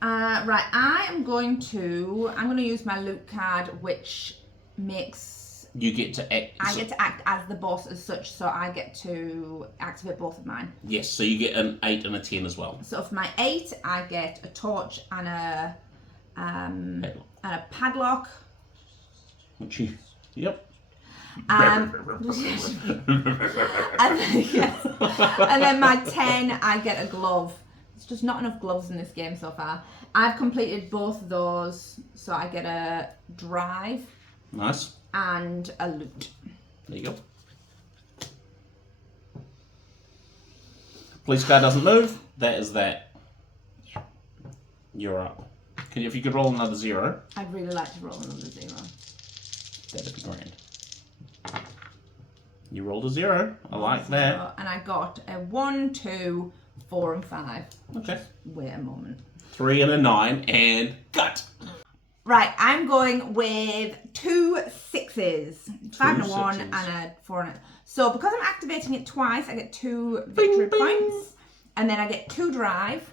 Right, I'm going to use my loot card, which makes... You get to act... I get to act as the boss as such, so I get to activate both of mine. Yes, so you get an 8 and a 10 as well. So for my 8, I get a torch and a padlock. Which you... Yep. And then my 10, I get a glove. There's just not enough gloves in this game so far. I've completed both of those, so I get a drive. Nice. And a loot. There you go. Police car doesn't move. That is that. Yeah. You're up. If you could roll another 0. I'd really like to roll another 0. That'd be grand. You rolled a 0. I like that. And I got a 1, 2, 4, and 5. Okay. Wait a moment. 3 and a 9 and cut. Right, I'm going with 2 6s. 5 and a 1 sixes. and a 4 and a... So because I'm activating it twice, I get 2 victory points. And then I get 2 drive.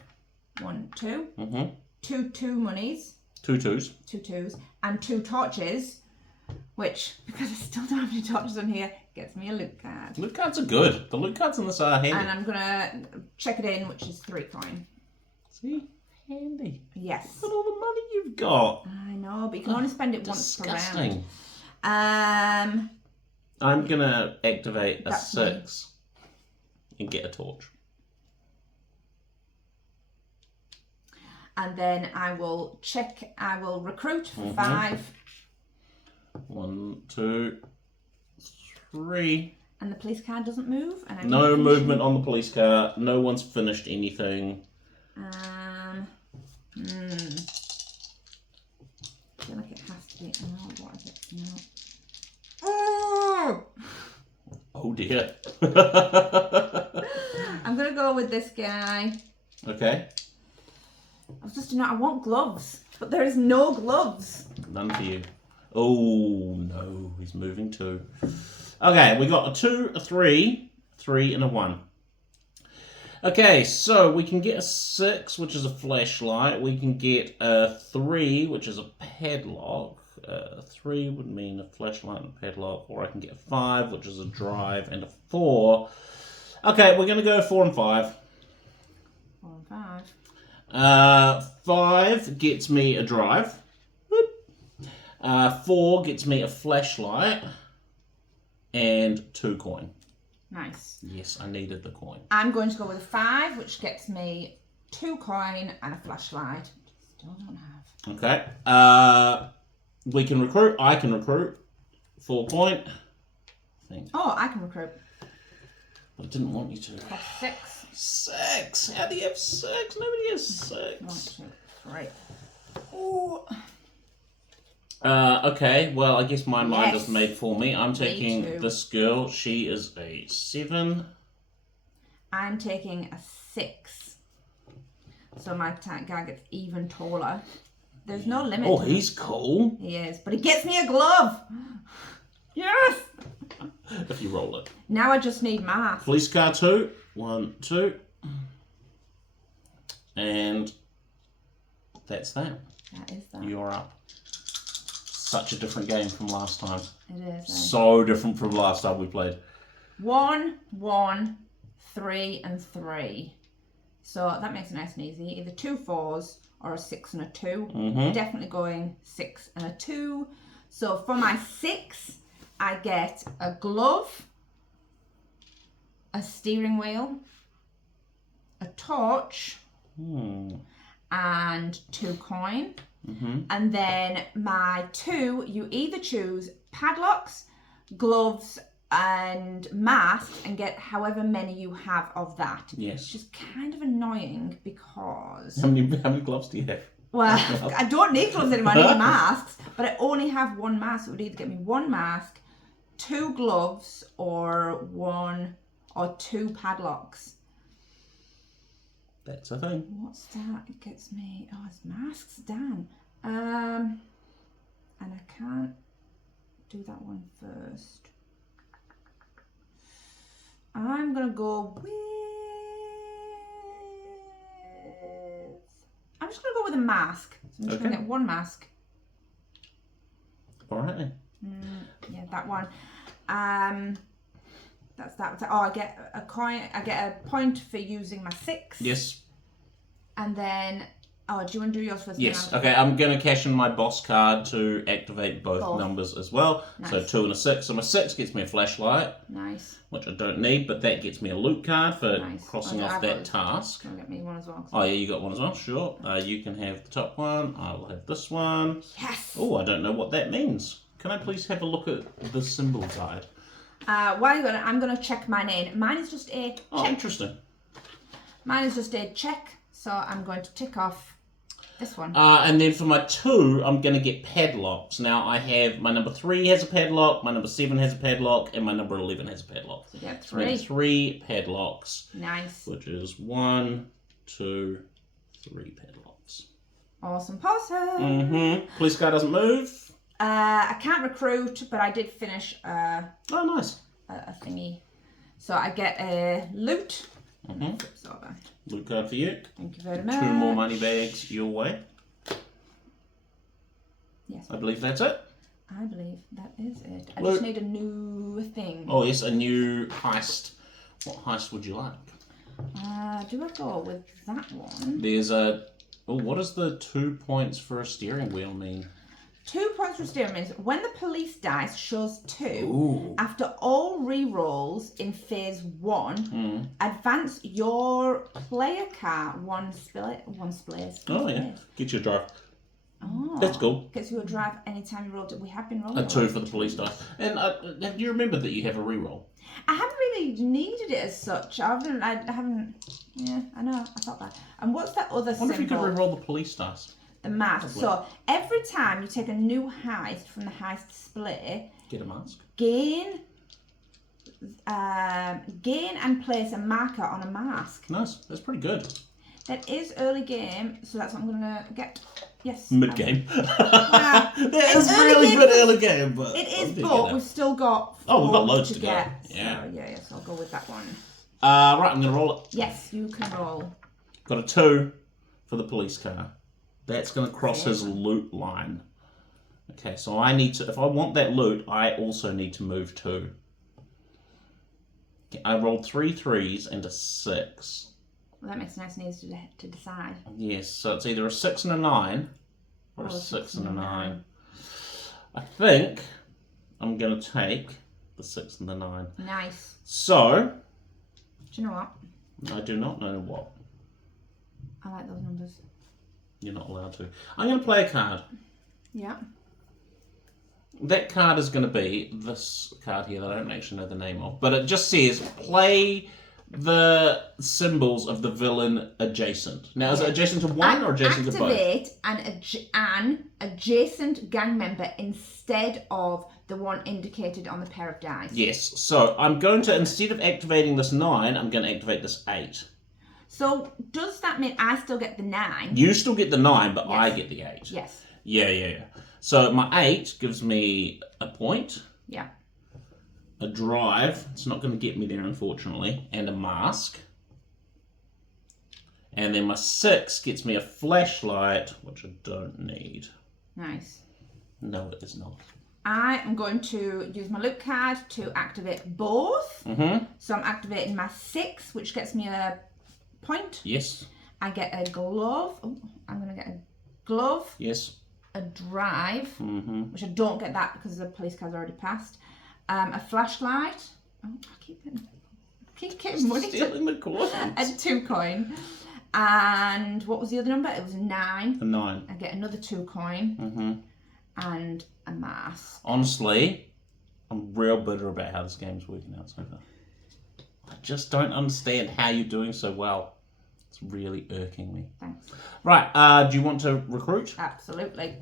1, 2. Mm-hmm. 2 monies. 2 twos. 2 twos. And 2 torches. Which, because I still don't have any torches on here, gets me a loot card. Loot cards are good. The loot cards in this are handy. And I'm going to check it in, which is 3 coin. See? Handy. Yes. Look at all the money you've got. I know, but you can only spend it once per Disgusting. round. I'm going to activate a That's 6 and get a torch. And then I will recruit for 5. 1, 2, 3. And the police car doesn't move. And I'm No movement on the police car. No one's finished anything. I feel like it has to be. Oh, what is it? No. Oh! Oh dear. I'm gonna go with this guy. Okay. I want gloves, but there is no gloves. None for you. Oh no, he's moving too. Okay, we got a 2, a 3, 3 and a 1. Okay, so we can get a 6, which is a flashlight. We can get a 3, which is a padlock. 3 would mean a flashlight and a padlock. Or I can get a 5, which is a drive, and a 4. Okay, we're going to go 4 and 5. 4 and 5. 5 gets me a drive. 4 gets me a flashlight. And 2 coin. Nice. Yes, I needed the coin. I'm going to go with a 5, which gets me 2 coin and a flashlight. Still don't have. Okay. We can recruit. I can recruit. 4 point. Oh, I can recruit. I didn't want you to. Plus 6. 6. How do you have 6? Nobody has 6. 1, 2, 3. Ooh. Okay, well, I guess my mind Yes. is made for me. I'm Me taking too. this girl. She is a 7. I'm taking a 6. So my guy gets even taller. There's no limit. Oh, to he's cool. He is. But he gets me a glove. Yes. If you roll it. Now I just need math. Police car 2. 1, 2. And that's that. That is that. You're up. Such a different game from last time. It is. So different from last time we played. 1, 1, 3, and 3. So that makes it nice and easy. Either 2 4s or a 6 and a 2. Mm-hmm. Definitely going 6 and a 2. So for my 6, I get a glove, a steering wheel, a torch, and 2 coin. Mm-hmm. And then my 2, you either choose padlocks, gloves, and mask, and get however many you have of that. Yes. Which is kind of annoying because... How many gloves do you have? Well, I don't need gloves anymore, I need masks, but I only have 1 mask. It would either get me 1 mask, 2 gloves, or 1 or 2 padlocks. That's a thing. What's that? It gets me... Oh, it's masks, damn. And I can't do that one first. I'm going to go with... I'm just going to go with a mask. So I'm just going to get 1 mask. All right then. Yeah, that one. That's that. Oh, I get a coin. I get a point for using my 6. Yes. And then, oh, do you want to do yours first? Yes. Okay, I'm going to cash in my boss card to activate both numbers as well. Nice. So 2 and a 6. So my 6 gets me a flashlight. Nice. Which I don't need, but that gets me a loot card for crossing off I've that got- task. Can I get me one as well? Oh yeah, you got one as well. Sure. You can have the top one. I will have this one. Yes. Oh, I don't know what that means. Can I please have a look at the symbol guide? While you're gonna, I'm gonna check mine in. Mine is just a check. Oh, interesting. Mine is just a check. So I'm going to tick off this one. And then for my 2, I'm going to get padlocks. Now I have my number 3 has a padlock, my number 7 has a padlock, and my number 11 has a padlock. So you get So I 3. have 3 padlocks. Nice. Which is 1, 2, 3 padlocks. Awesome possum. Police car doesn't move. I can't recruit, but I did finish Oh, nice. a thingy. So I get a loot. Loot card for you. Thank you very much. 2 more money bags your way. Yes. I believe that's it. I believe that is it. I just need a new thing. Oh, yes, a new heist. What heist would you like? Do I go with that one? There's a... Oh, what does the 2 points for a steering wheel mean? 2 points for steering means when the police dice shows 2, Ooh. after all re-rolls in phase 1, advance your player car one space. Oh, yeah. Get your drive. Oh, That's cool. Gets you a drive anytime you roll it. We have been rolling. A 2 for the police dice. And do you remember that you have a reroll? I haven't really needed it as such. I haven't. Yeah, I know. I thought that. And what's that other symbol? I wonder if you could reroll the police dice. The mask. Probably. So every time you take a new heist from the heist display, Get a mask. gain and place a marker on a mask. Nice. That's pretty good. That is early game, so that's what I'm gonna get. Yes. Mid game. That is really good early game, but it is. But we've still got. Oh, we've got loads to go. get. Yeah. So, yeah. So I'll go with that one. Right, I'm gonna roll it. Yes, you can roll. Got a 2 for the police car. That's gonna cross his loot line. Okay, so I need to. If I want that loot, I also need to move 2. Okay, I rolled 3 3s and a 6. Well, that makes it nice and easy to decide. Yes, so it's either a 6 and a 9 or a 6 and a 9. I think I'm going to take the 6 and the 9. Nice. So, Do you know what? I do not know what. I like those numbers. You're not allowed to. I'm going to play a card. Yeah. That card is going to be this card here that I don't actually know the name of, but it just says play the symbols of the villain adjacent. Now, is it adjacent to one or adjacent to both? Activate an adjacent gang member instead of the one indicated on the pair of dice. Yes. So I'm going to, instead of activating this 9, I'm going to activate this 8. So does that mean I still get the 9? You still get the 9, but I get the 8. Yes. Yeah. So my 8 gives me a point. Yeah. A drive, it's not going to get me there unfortunately, and a mask. And then my 6 gets me a flashlight, which I don't need. Nice. No, it is not. I am going to use my loot card to activate both. So I'm activating my 6, which gets me a point. Yes. I get a glove. Oh, I'm going to get a glove. Yes. A drive, which I don't get that because the police card's already passed. A flashlight. Oh, I keep getting money. Stealing the coins. A 2 coin. And what was the other number? It was 9. A 9. I get another 2 coin. And a mask. Honestly, I'm real bitter about how this game's working out so far. I just don't understand how you're doing so well. It's really irking me. Thanks. Right, do you want to recruit? Absolutely.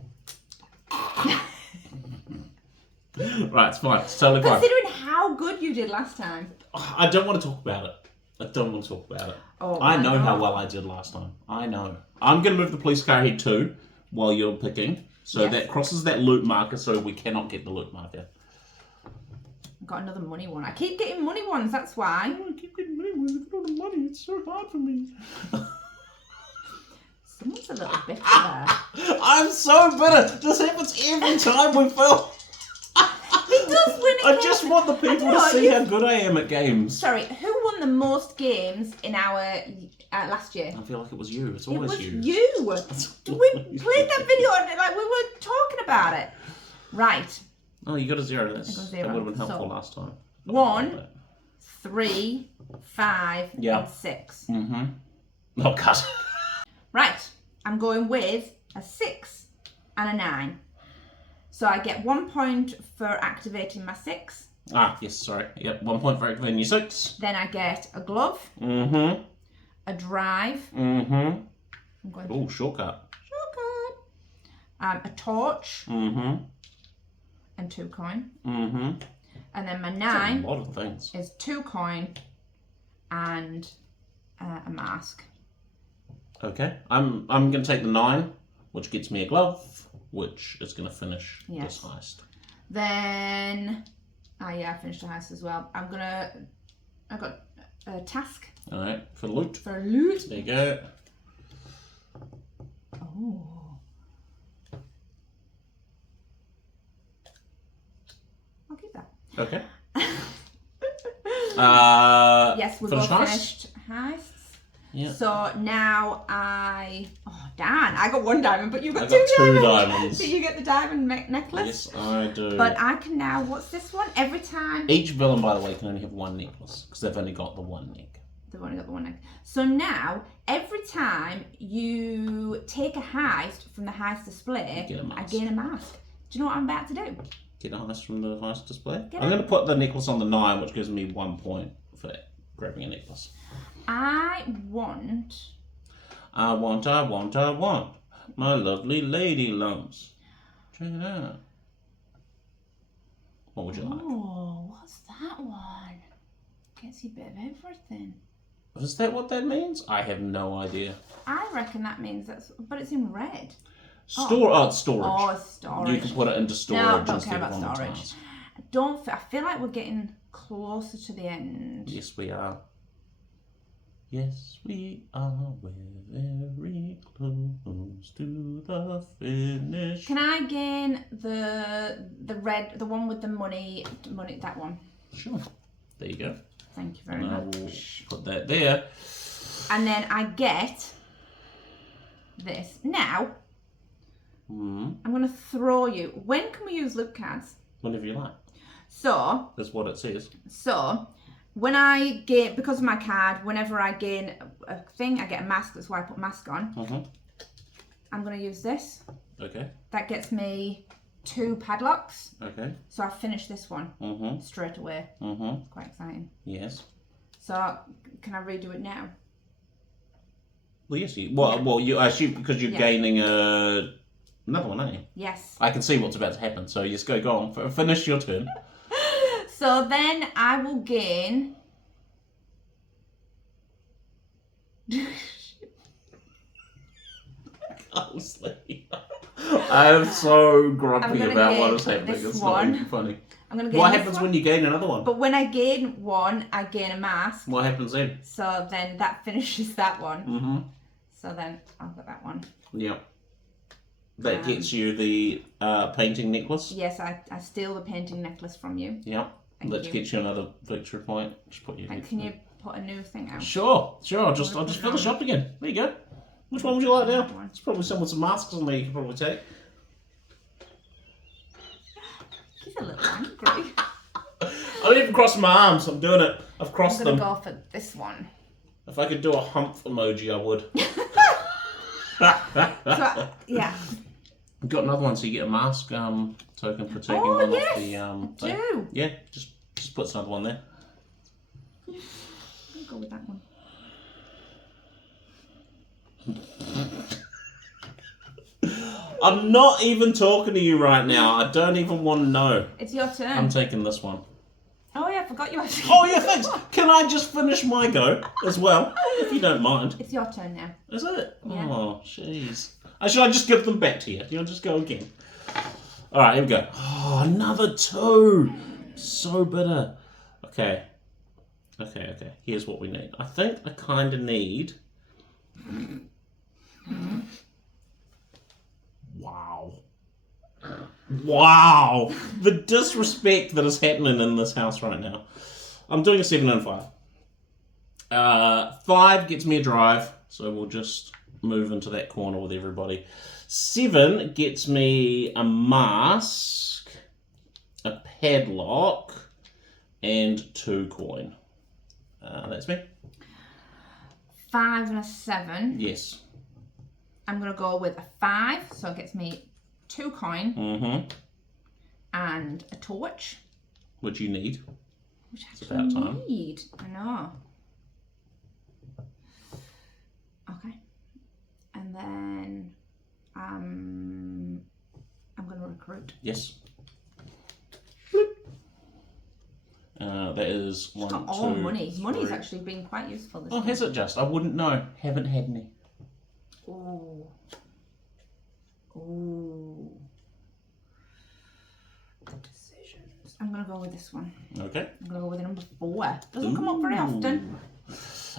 Right, it's fine. It's totally fine. Considering how good you did last time. I don't want to talk about it. Oh, I know how well I did last time. I know. I'm going to move the police car ahead too while you're picking. So that crosses that loot marker so we cannot get the loot marker. I've got another money one. I keep getting money ones, that's why. I keep getting money ones. I got the money. It's so hard for me. Someone's a little bitter there. I'm so bitter. This happens every time we film. He does win I just want the people to see how good I am at games. Sorry, who won the most games in our last year? I feel like it was you. It's It always was you. you. We played that video and like we were talking about it. Right. Oh, you got a 0 this. I got a 0. That would have been helpful So, last time. 1, 3, 5, and 6. Oh, God. Right. I'm going with a 6 and a 9. So I get 1 point for activating my 6. Ah, yes, sorry. Yep, 1 point for activating your 6. Then I get a glove. A drive. I'm going Oh, shortcut. a torch. And 2 coin. And then my 9 That's a lot of things. is 2 coin and a mask. Okay. I'm going to take the 9. which gets me a glove, which is going to finish Yes. this heist. Then, I finished the heist as well. I've got a task. All right, for loot. For loot. There you go. Oh. I'll keep that. Okay. Yes, we've finished all heist? finished heists. Yeah. So now oh Dan, I got 1 diamond, but you got I 2 got 2 diamonds. diamonds. So you get the diamond necklace. Yes, I do. But I can now, what's this one? Every time. Each villain, by the way, can only have 1 necklace because they've only got the 1 neck. They've only got the 1 neck. So now, every time you take a heist from the heist display, You get a I mask. gain a mask. Do you know what I'm about to do? Get a heist from the heist display. Get I'm it. going to put the necklace on the 9, which gives me 1 point for grabbing a necklace. I want my lovely lady lumps. Check it out. What would you like? Oh, what's that one? Gets you a bit of everything. Is that what that means? I have no idea. I reckon that means but it's in red. It's storage. Oh, it's storage. You can put it into storage No, don't instead care of about on the storage. tiles. I feel like we're getting closer to the end. Yes, we are. Yes, we are. We're very close to the finish. Can I gain the red, the one with the money, that one? Sure. There you go. Thank you very And I will much. put that there. And then I get this. Now, I'm going to throw you. When can we use loot cards? Whenever you like. So, That's what it says. when I gain, because of my card, whenever I gain a thing, I get a mask. That's why I put mask on. I'm going to use this. Okay. That gets me 2 padlocks. Okay. So I finish this one straight away. It's quite exciting. Yes. So can I redo it now? Well, yes. You assume because you're gaining another one, aren't you? Yes. I can see what's about to happen. So yes, go on. Finish your turn. So then I will gain. Honestly, I'm so grumpy I'm gonna about what gain is happening. this It's not one. even funny. I'm gonna gain What this happens one. when you gain another one? But when I gain one, I gain a mask. What happens then? So then that finishes that one. Mm-hmm. So then I'll get that one. Yep. That gets you the painting necklace. Yes, I steal the painting necklace from you. Yep. Thank That you. gets you another victory point. Just put your. And can you put a new thing out? Sure. I'll just fill the shop again. There you go. Which one would you like now? It's probably some with some masks on there you can probably take. He's a little angry. I don't even cross my arms. I'm doing it. I've crossed I'm them. gonna go for this one. If I could do a hump emoji, I would. Yeah. Got another one, so you get a mask token for taking Oh, one yes, off the thing. do. Yeah, just puts another one there. I'll go with that one. I'm not even talking to you right now. I don't even want to know. It's your turn. I'm taking this one. Oh yeah, I forgot you had. Oh yeah, thanks. Can I just finish my go as well, if you don't mind? It's your turn now. Is it? Yeah. Oh, jeez. Should I just give them back to you? You'll just go again. All right, here we go. Oh, another 2. So bitter. Okay. Here's what we need. I think I kind of need. Wow. The disrespect that is happening in this house right now. I'm doing a 7 and 5. 5 gets me a drive, so we'll just move into that corner with everybody. 7 gets me a mask, a padlock, and 2 coin. That's me. 5 and a 7. Yes. I'm gonna go with a 5, so it gets me 2 coin and a torch. Which you need. Which I It's about time. need. I know. Okay. And then I'm gonna recruit. Yes. That is She's 1, got all 2, money. Money's 3. actually been quite useful this Oh, time. has it just? I wouldn't know. Haven't had any. Ooh. go with this one. Okay. I'm going to go with a number 4. Doesn't come up very often.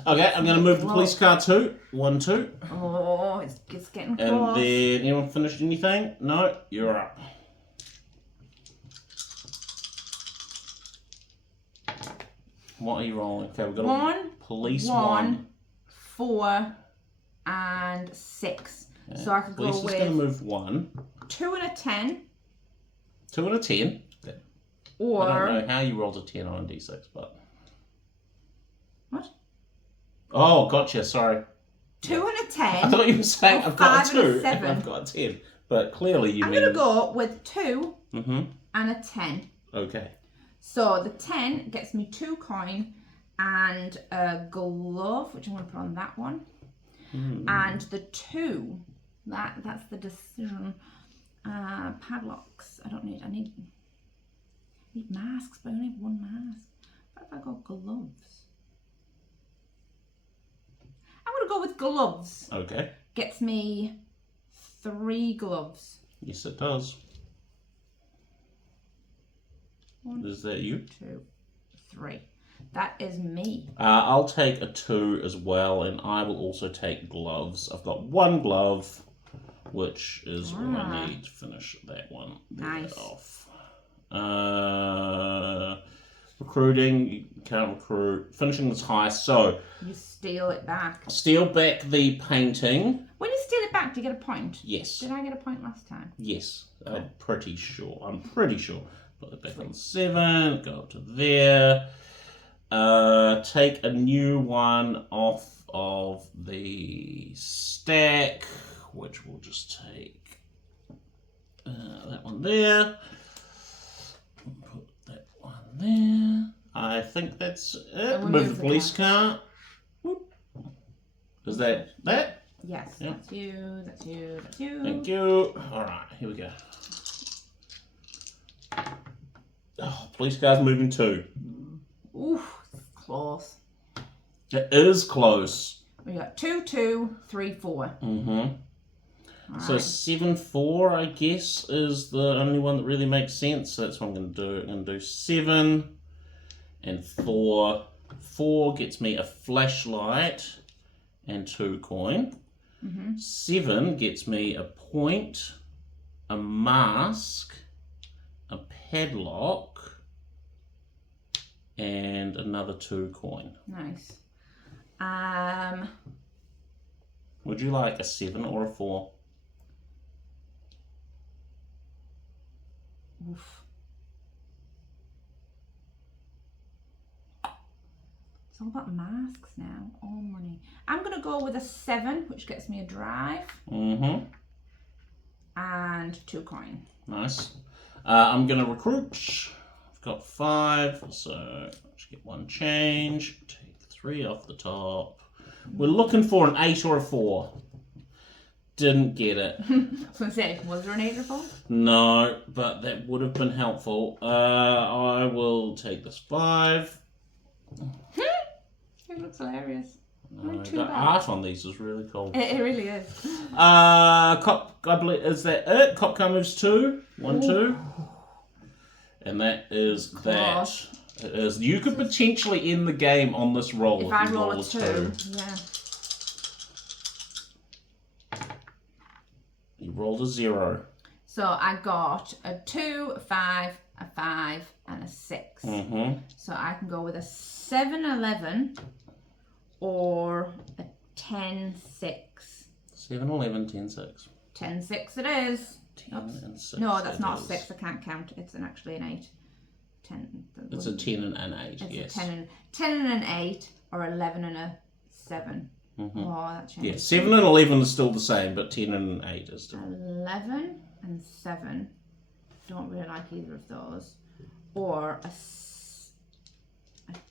Okay, I'm going to move the police car too. 1, 2. Oh, it's getting close. And then, anyone finished anything? No, you're up. What are you rolling? Okay, we've got 1, police 1, 4, and 6. Yeah. So I could Police go is with going to move 1. 2 and a 10. 2 and a 10. Or... I don't know how you rolled a 10 on a d6, but... What? Oh, gotcha, sorry. 2 and a 10. I thought you were saying I've got a 2 and a 7. and I've got a 10. But clearly you I'm mean... going to go with 2 Mm-hmm. and a 10. Okay. So the 10 gets me 2 coin and a glove, which I'm going to put on that one. And the 2, that's the decision. Padlocks. I need masks, but I only have 1 mask. What if I go gloves? I'm going to go with gloves. Okay. Gets me 3 gloves. Yes, it does. 1, Is that you? 2, 3. That is me. I'll take a 2 as well, and I will also take gloves. I've got 1 glove, which is what I need to finish that one Nice. off. Recruiting, you can't recruit. Finishing this heist, so... You steal it back. Steal back the painting. When you steal it back, do you get a point? Yes. Did I get a point last time? Yes, I'm pretty sure. Put it back on 7, go up to there. Take a new one off of the stack, which we'll just take that one there. Put that one there. I think that's it. Move the police car. Whoop. Is that? Yes, Yep. that's you, that's you, that's you. Thank you. Alright, here we go. Oh, police car's moving too. Oof, close. It is close. We got 2, 2, 3, 4. Mm-hmm. So 7, 4, I guess, is the only one that really makes sense. So that's what I'm going to do. I'm going to do 7 and 4. 4 gets me a flashlight and 2 coin. 7 gets me a point, a mask, a padlock, and another 2 coin. Nice. Would you like a 7 or a 4? Oof. It's all about masks now. All money. I'm going to go with a 7, which gets me a drive. Mm-hmm. And 2 coin. Nice. I'm going to recruit. I've got 5, so let's get 1 change. Take 3 off the top. We're looking for an 8 or a 4. Didn't get it. I was going to say, was there an 8 or 4? No, but that would have been helpful. I will take this 5. It looks hilarious. The art on these is really cool. It really is. Cop, I believe, is that it? Cop car moves 2. 1, 2. And that is that. It is. You could potentially end the game on this roll if you I roll a 2. Yeah. You rolled a 0. So I got a 2, a 5, a 5, and a 6. Mm-hmm. So I can go with a 7, 11, or a 10, 6. 7, 11, 10, 6. 10, 6 it is. 10 and 6. No, that's not is. 6. I can't count. It's actually an 8. 10. It's a 10 and an 8, It's yes. a 10 and an 8, or 11 and a 7. Mm-hmm. Oh, that changes. Yeah, 7 and 11 is still the same, but 10 and 8 is different. 11 and 7. Don't really like either of those. Or a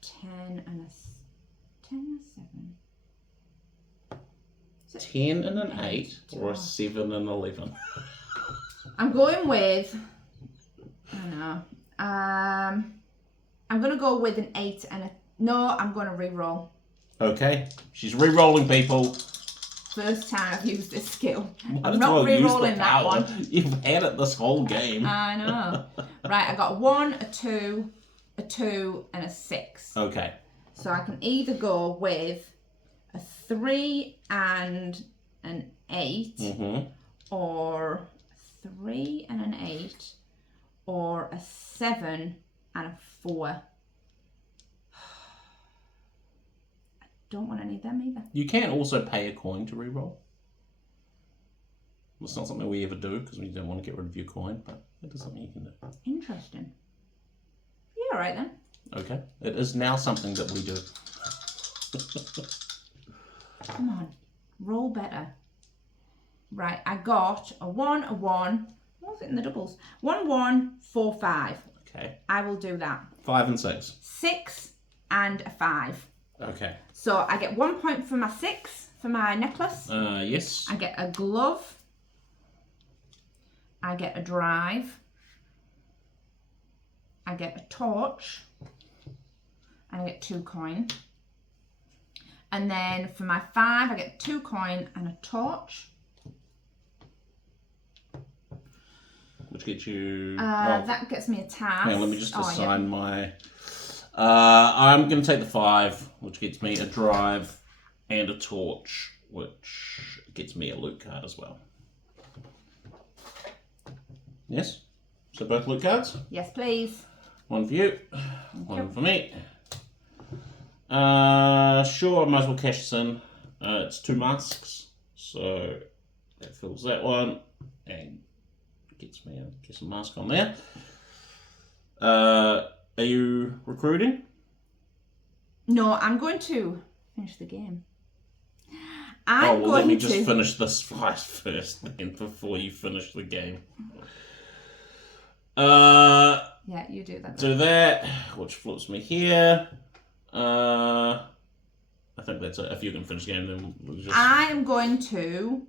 10 and a 10 and a 7. 10 and an 8 or a 7 and 11? I'm going with, I don't know. I'm going to go with an 8 and a, no, I'm going to re-roll. Okay, she's re-rolling, people. First time I've used this skill. Might I'm as not well use the re-rolling that power. one. You've had it this whole game. I know. Right, I got a 1, a 2, a 2, and a 6. Okay. So I can either go with a 3 and an 8, or a 3 and an 8, or a 7 and a 4. I don't want any of them either. You can also pay a coin to re-roll. It's not something we ever do because we don't want to get rid of your coin, but it is something you can do. Interesting. Yeah, all right then. Okay. It is now something that we do. Come on, roll better. Right, I got a 1, a 1. What was it in the doubles? 1, 1, 4, 5. Okay. I will do that. 5 and 6. 6 and a 5. Okay. So I get 1 point for my 6 for my necklace. Yes. I get a glove. I get a drive. I get a torch. And I get 2 coin. And then for my 5, I get 2 coin and a torch. Which gets you... That gets me a task. Hang on, let me just assign my... I'm going to take the 5, which gets me a drive and a torch, which gets me a loot card as well. Yes? So both loot cards? Yes, please. One for you, one for me. Sure, I might as well cash this in. It's 2 masks, so that fills that one and gets me a mask on there. Are you recruiting? No, I'm going to finish the game. Let me just finish this fight first then before you finish the game. Yeah, you do that. Do that, which flips me here. I think that's it. If you can finish the game, then we'll just... I am going to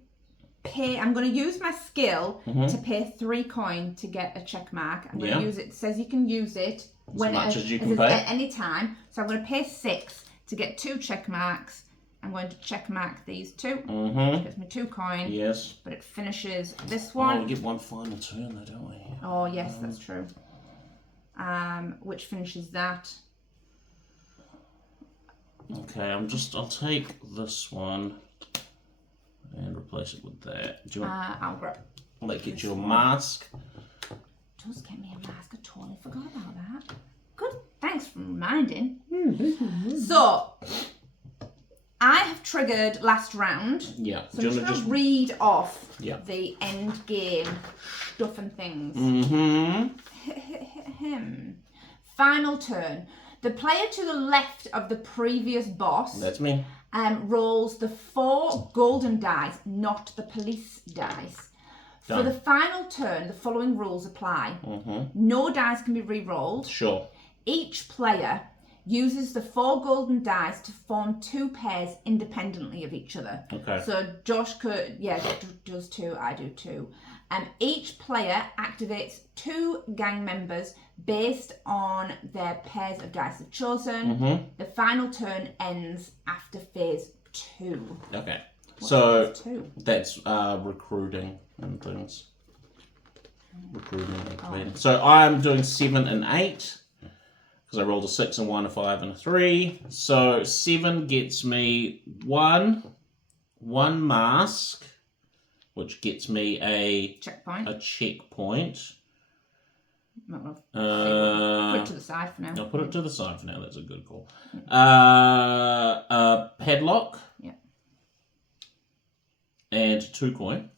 pay... I'm going to use my skill to pay 3 coin to get a check mark. I'm going to use it. It says you can use it as much as you can pay. At any time. So I'm going to pay 6 to get 2 check marks. I'm going to check mark these 2. Which gets me 2 coin. Yes. But it finishes this one. Oh, we get one final turn though, don't we? Oh, yes, that's true. Which finishes that. Okay, I'll take this one and replace it with that. Do you want... I'll grab... Let's get you a mask. Does get me a mask. I totally forgot about that. Good. Thanks for reminding. So, I have triggered last round. Yeah. So I'm just going to read off the end game stuff and things. Final turn. The player to the left of the previous boss. That's me. Rolls the 4 golden dice, not the police dice. Done. For the final turn, the following rules apply. No dice can be re-rolled. Sure. Each player uses the 4 golden dice to form 2 pairs independently of each other. Okay. So Josh does 2, I do 2. Each player activates 2 gang members based on their pairs of dice they've chosen. The final turn ends after phase 2. Okay. What's so phase 2? That's recruiting and things. Recruiting and commanding. So I'm doing 7 and 8 because I rolled a 6 and 1, a 5 and a 3. So 7 gets me one mask, which gets me a checkpoint. Put it to the side for now. I'll put it to the side for now. That's a good call. A padlock. Yeah. And 2 coin.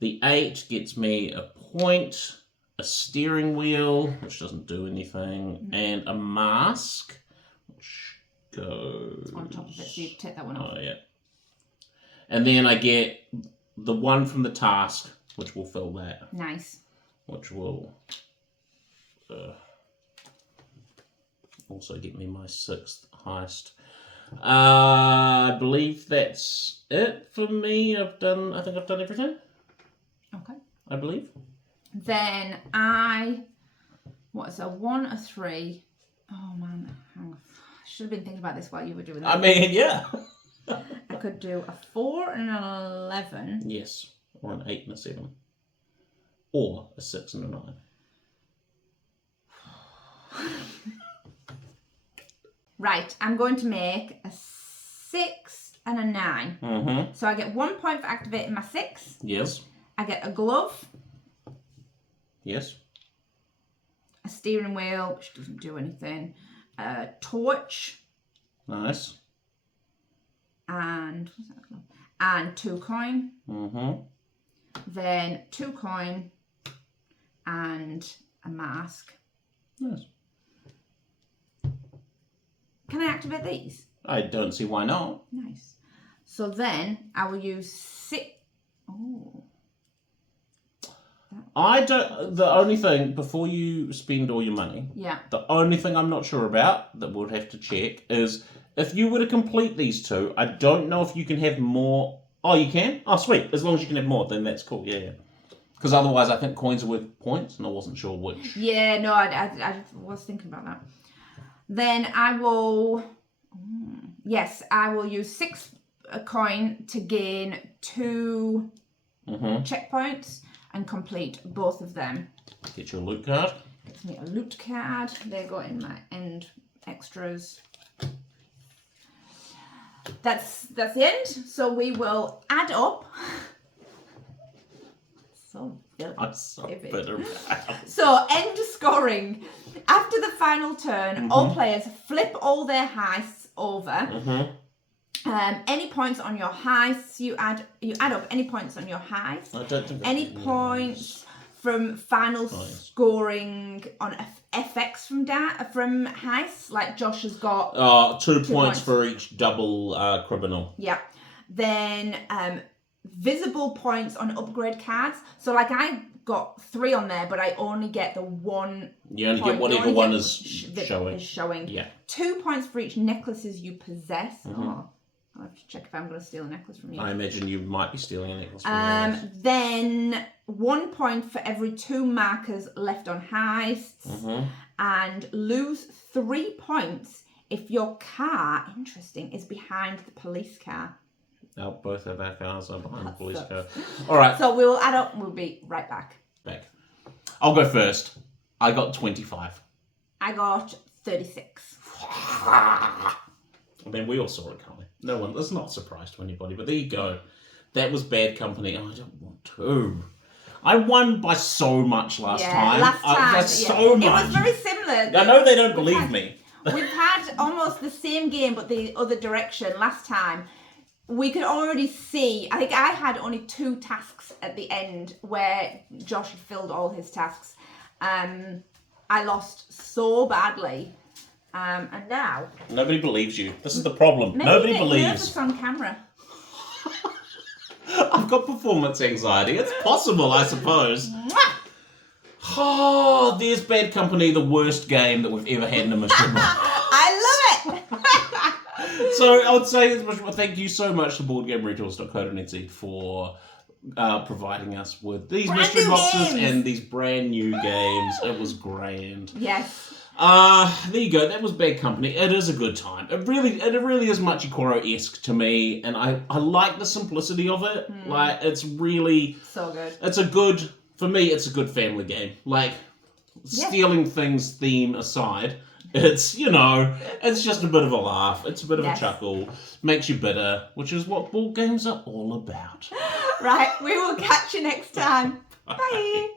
The 8 gets me a point, a steering wheel, which doesn't do anything, and a mask, which goes on top of it. So you take that one off. Oh yeah. And then I get the one from the task, which will fill that. Nice. Which will also get me my 6th heist. I believe that's it for me. I think I've done everything. Okay. I believe. Then what is a 1, a 3? Oh man, hang on. I should have been thinking about this while you were doing that. I mean, yeah. A could do a 4 and an 11. Yes. Or an 8 and a 7. Or a 6 and a 9. Right, I'm going to make a 6 and a 9. Mm-hmm. So I get 1 point for activating my 6. Yes. I get a glove. Yes. A steering wheel, which doesn't do anything. A torch. Nice. And 2 coin. Mm-hmm. Then 2 coin and a mask. Nice. Can I activate these? I don't see why not. Nice. So then I will use 6. Oh. I don't. The only thing, before you spend all your money, Yeah. the only thing I'm not sure about that we'll have to check is if you were to complete these 2, I don't know if you can have more. Oh, you can? Oh, sweet. As long as you can have more, then that's cool. Yeah. Because otherwise, I think coins are worth points, and I wasn't sure which. Yeah, no, I was thinking about that. Then I will. Yes, I will use 6 coin to gain 2 checkpoints and complete both of them. Get your loot card. Gets me a loot card. They go in my end extras. That's the end. So we will add up. So I'm so bitter about it. So end scoring. After the final turn, all players flip all their heists over. Any points on your heists, you add up any points on your heists. I don't think any points from final scoring on FX from heists. Like Josh has got 2 points for each double criminal. Yeah. Then visible points on upgrade cards. So like I got 3 on there, but I only get the 1. You only get whatever one is showing. Yeah. Yeah. 2 points for each necklaces you possess. Oh, I'll have to check if I'm going to steal a necklace from you. I imagine you might be stealing a necklace from me. Then 1 point for every 2 markers left on heists. And lose 3 points if your car, interesting, is behind the police car. Oh, both of our cars are behind the police car. All right. So we will add up. We'll be right back. I'll go first. I got 25. I got 36. I mean, we all saw it coming. No one, that's not a surprise to anybody, but there you go. That was bad company. Oh, I don't want to. I won by so much last time. Last time. So much. It was very similar. I know they don't believe me. We've had almost the same game, but the other direction. Last time, we could already see, I think I had only 2 tasks at the end where Josh had filled all his tasks. I lost so badly. And now... Nobody believes you. This is the problem. Maybe Nobody get believes. nervous on camera. I've got performance anxiety. It's possible, I suppose. Mwah! Oh, there's Bad Company, the worst game that we've ever had in a mystery box. I love it! So I would say, thank you so much to BoardGameRentals.co.nz for providing us with these mystery boxes and these brand new games. It was grand. Yes. There you go. That was Bad Company. It is a good time. It really is Machikoro-esque to me, and I like the simplicity of it. Like, it's really... So good. It's a good... For me, it's a good family game. Like, stealing things theme aside, it's, it's just a bit of a laugh. It's a bit of a chuckle. Makes you bitter, which is what board games are all about. Right, we will catch you next time. Bye.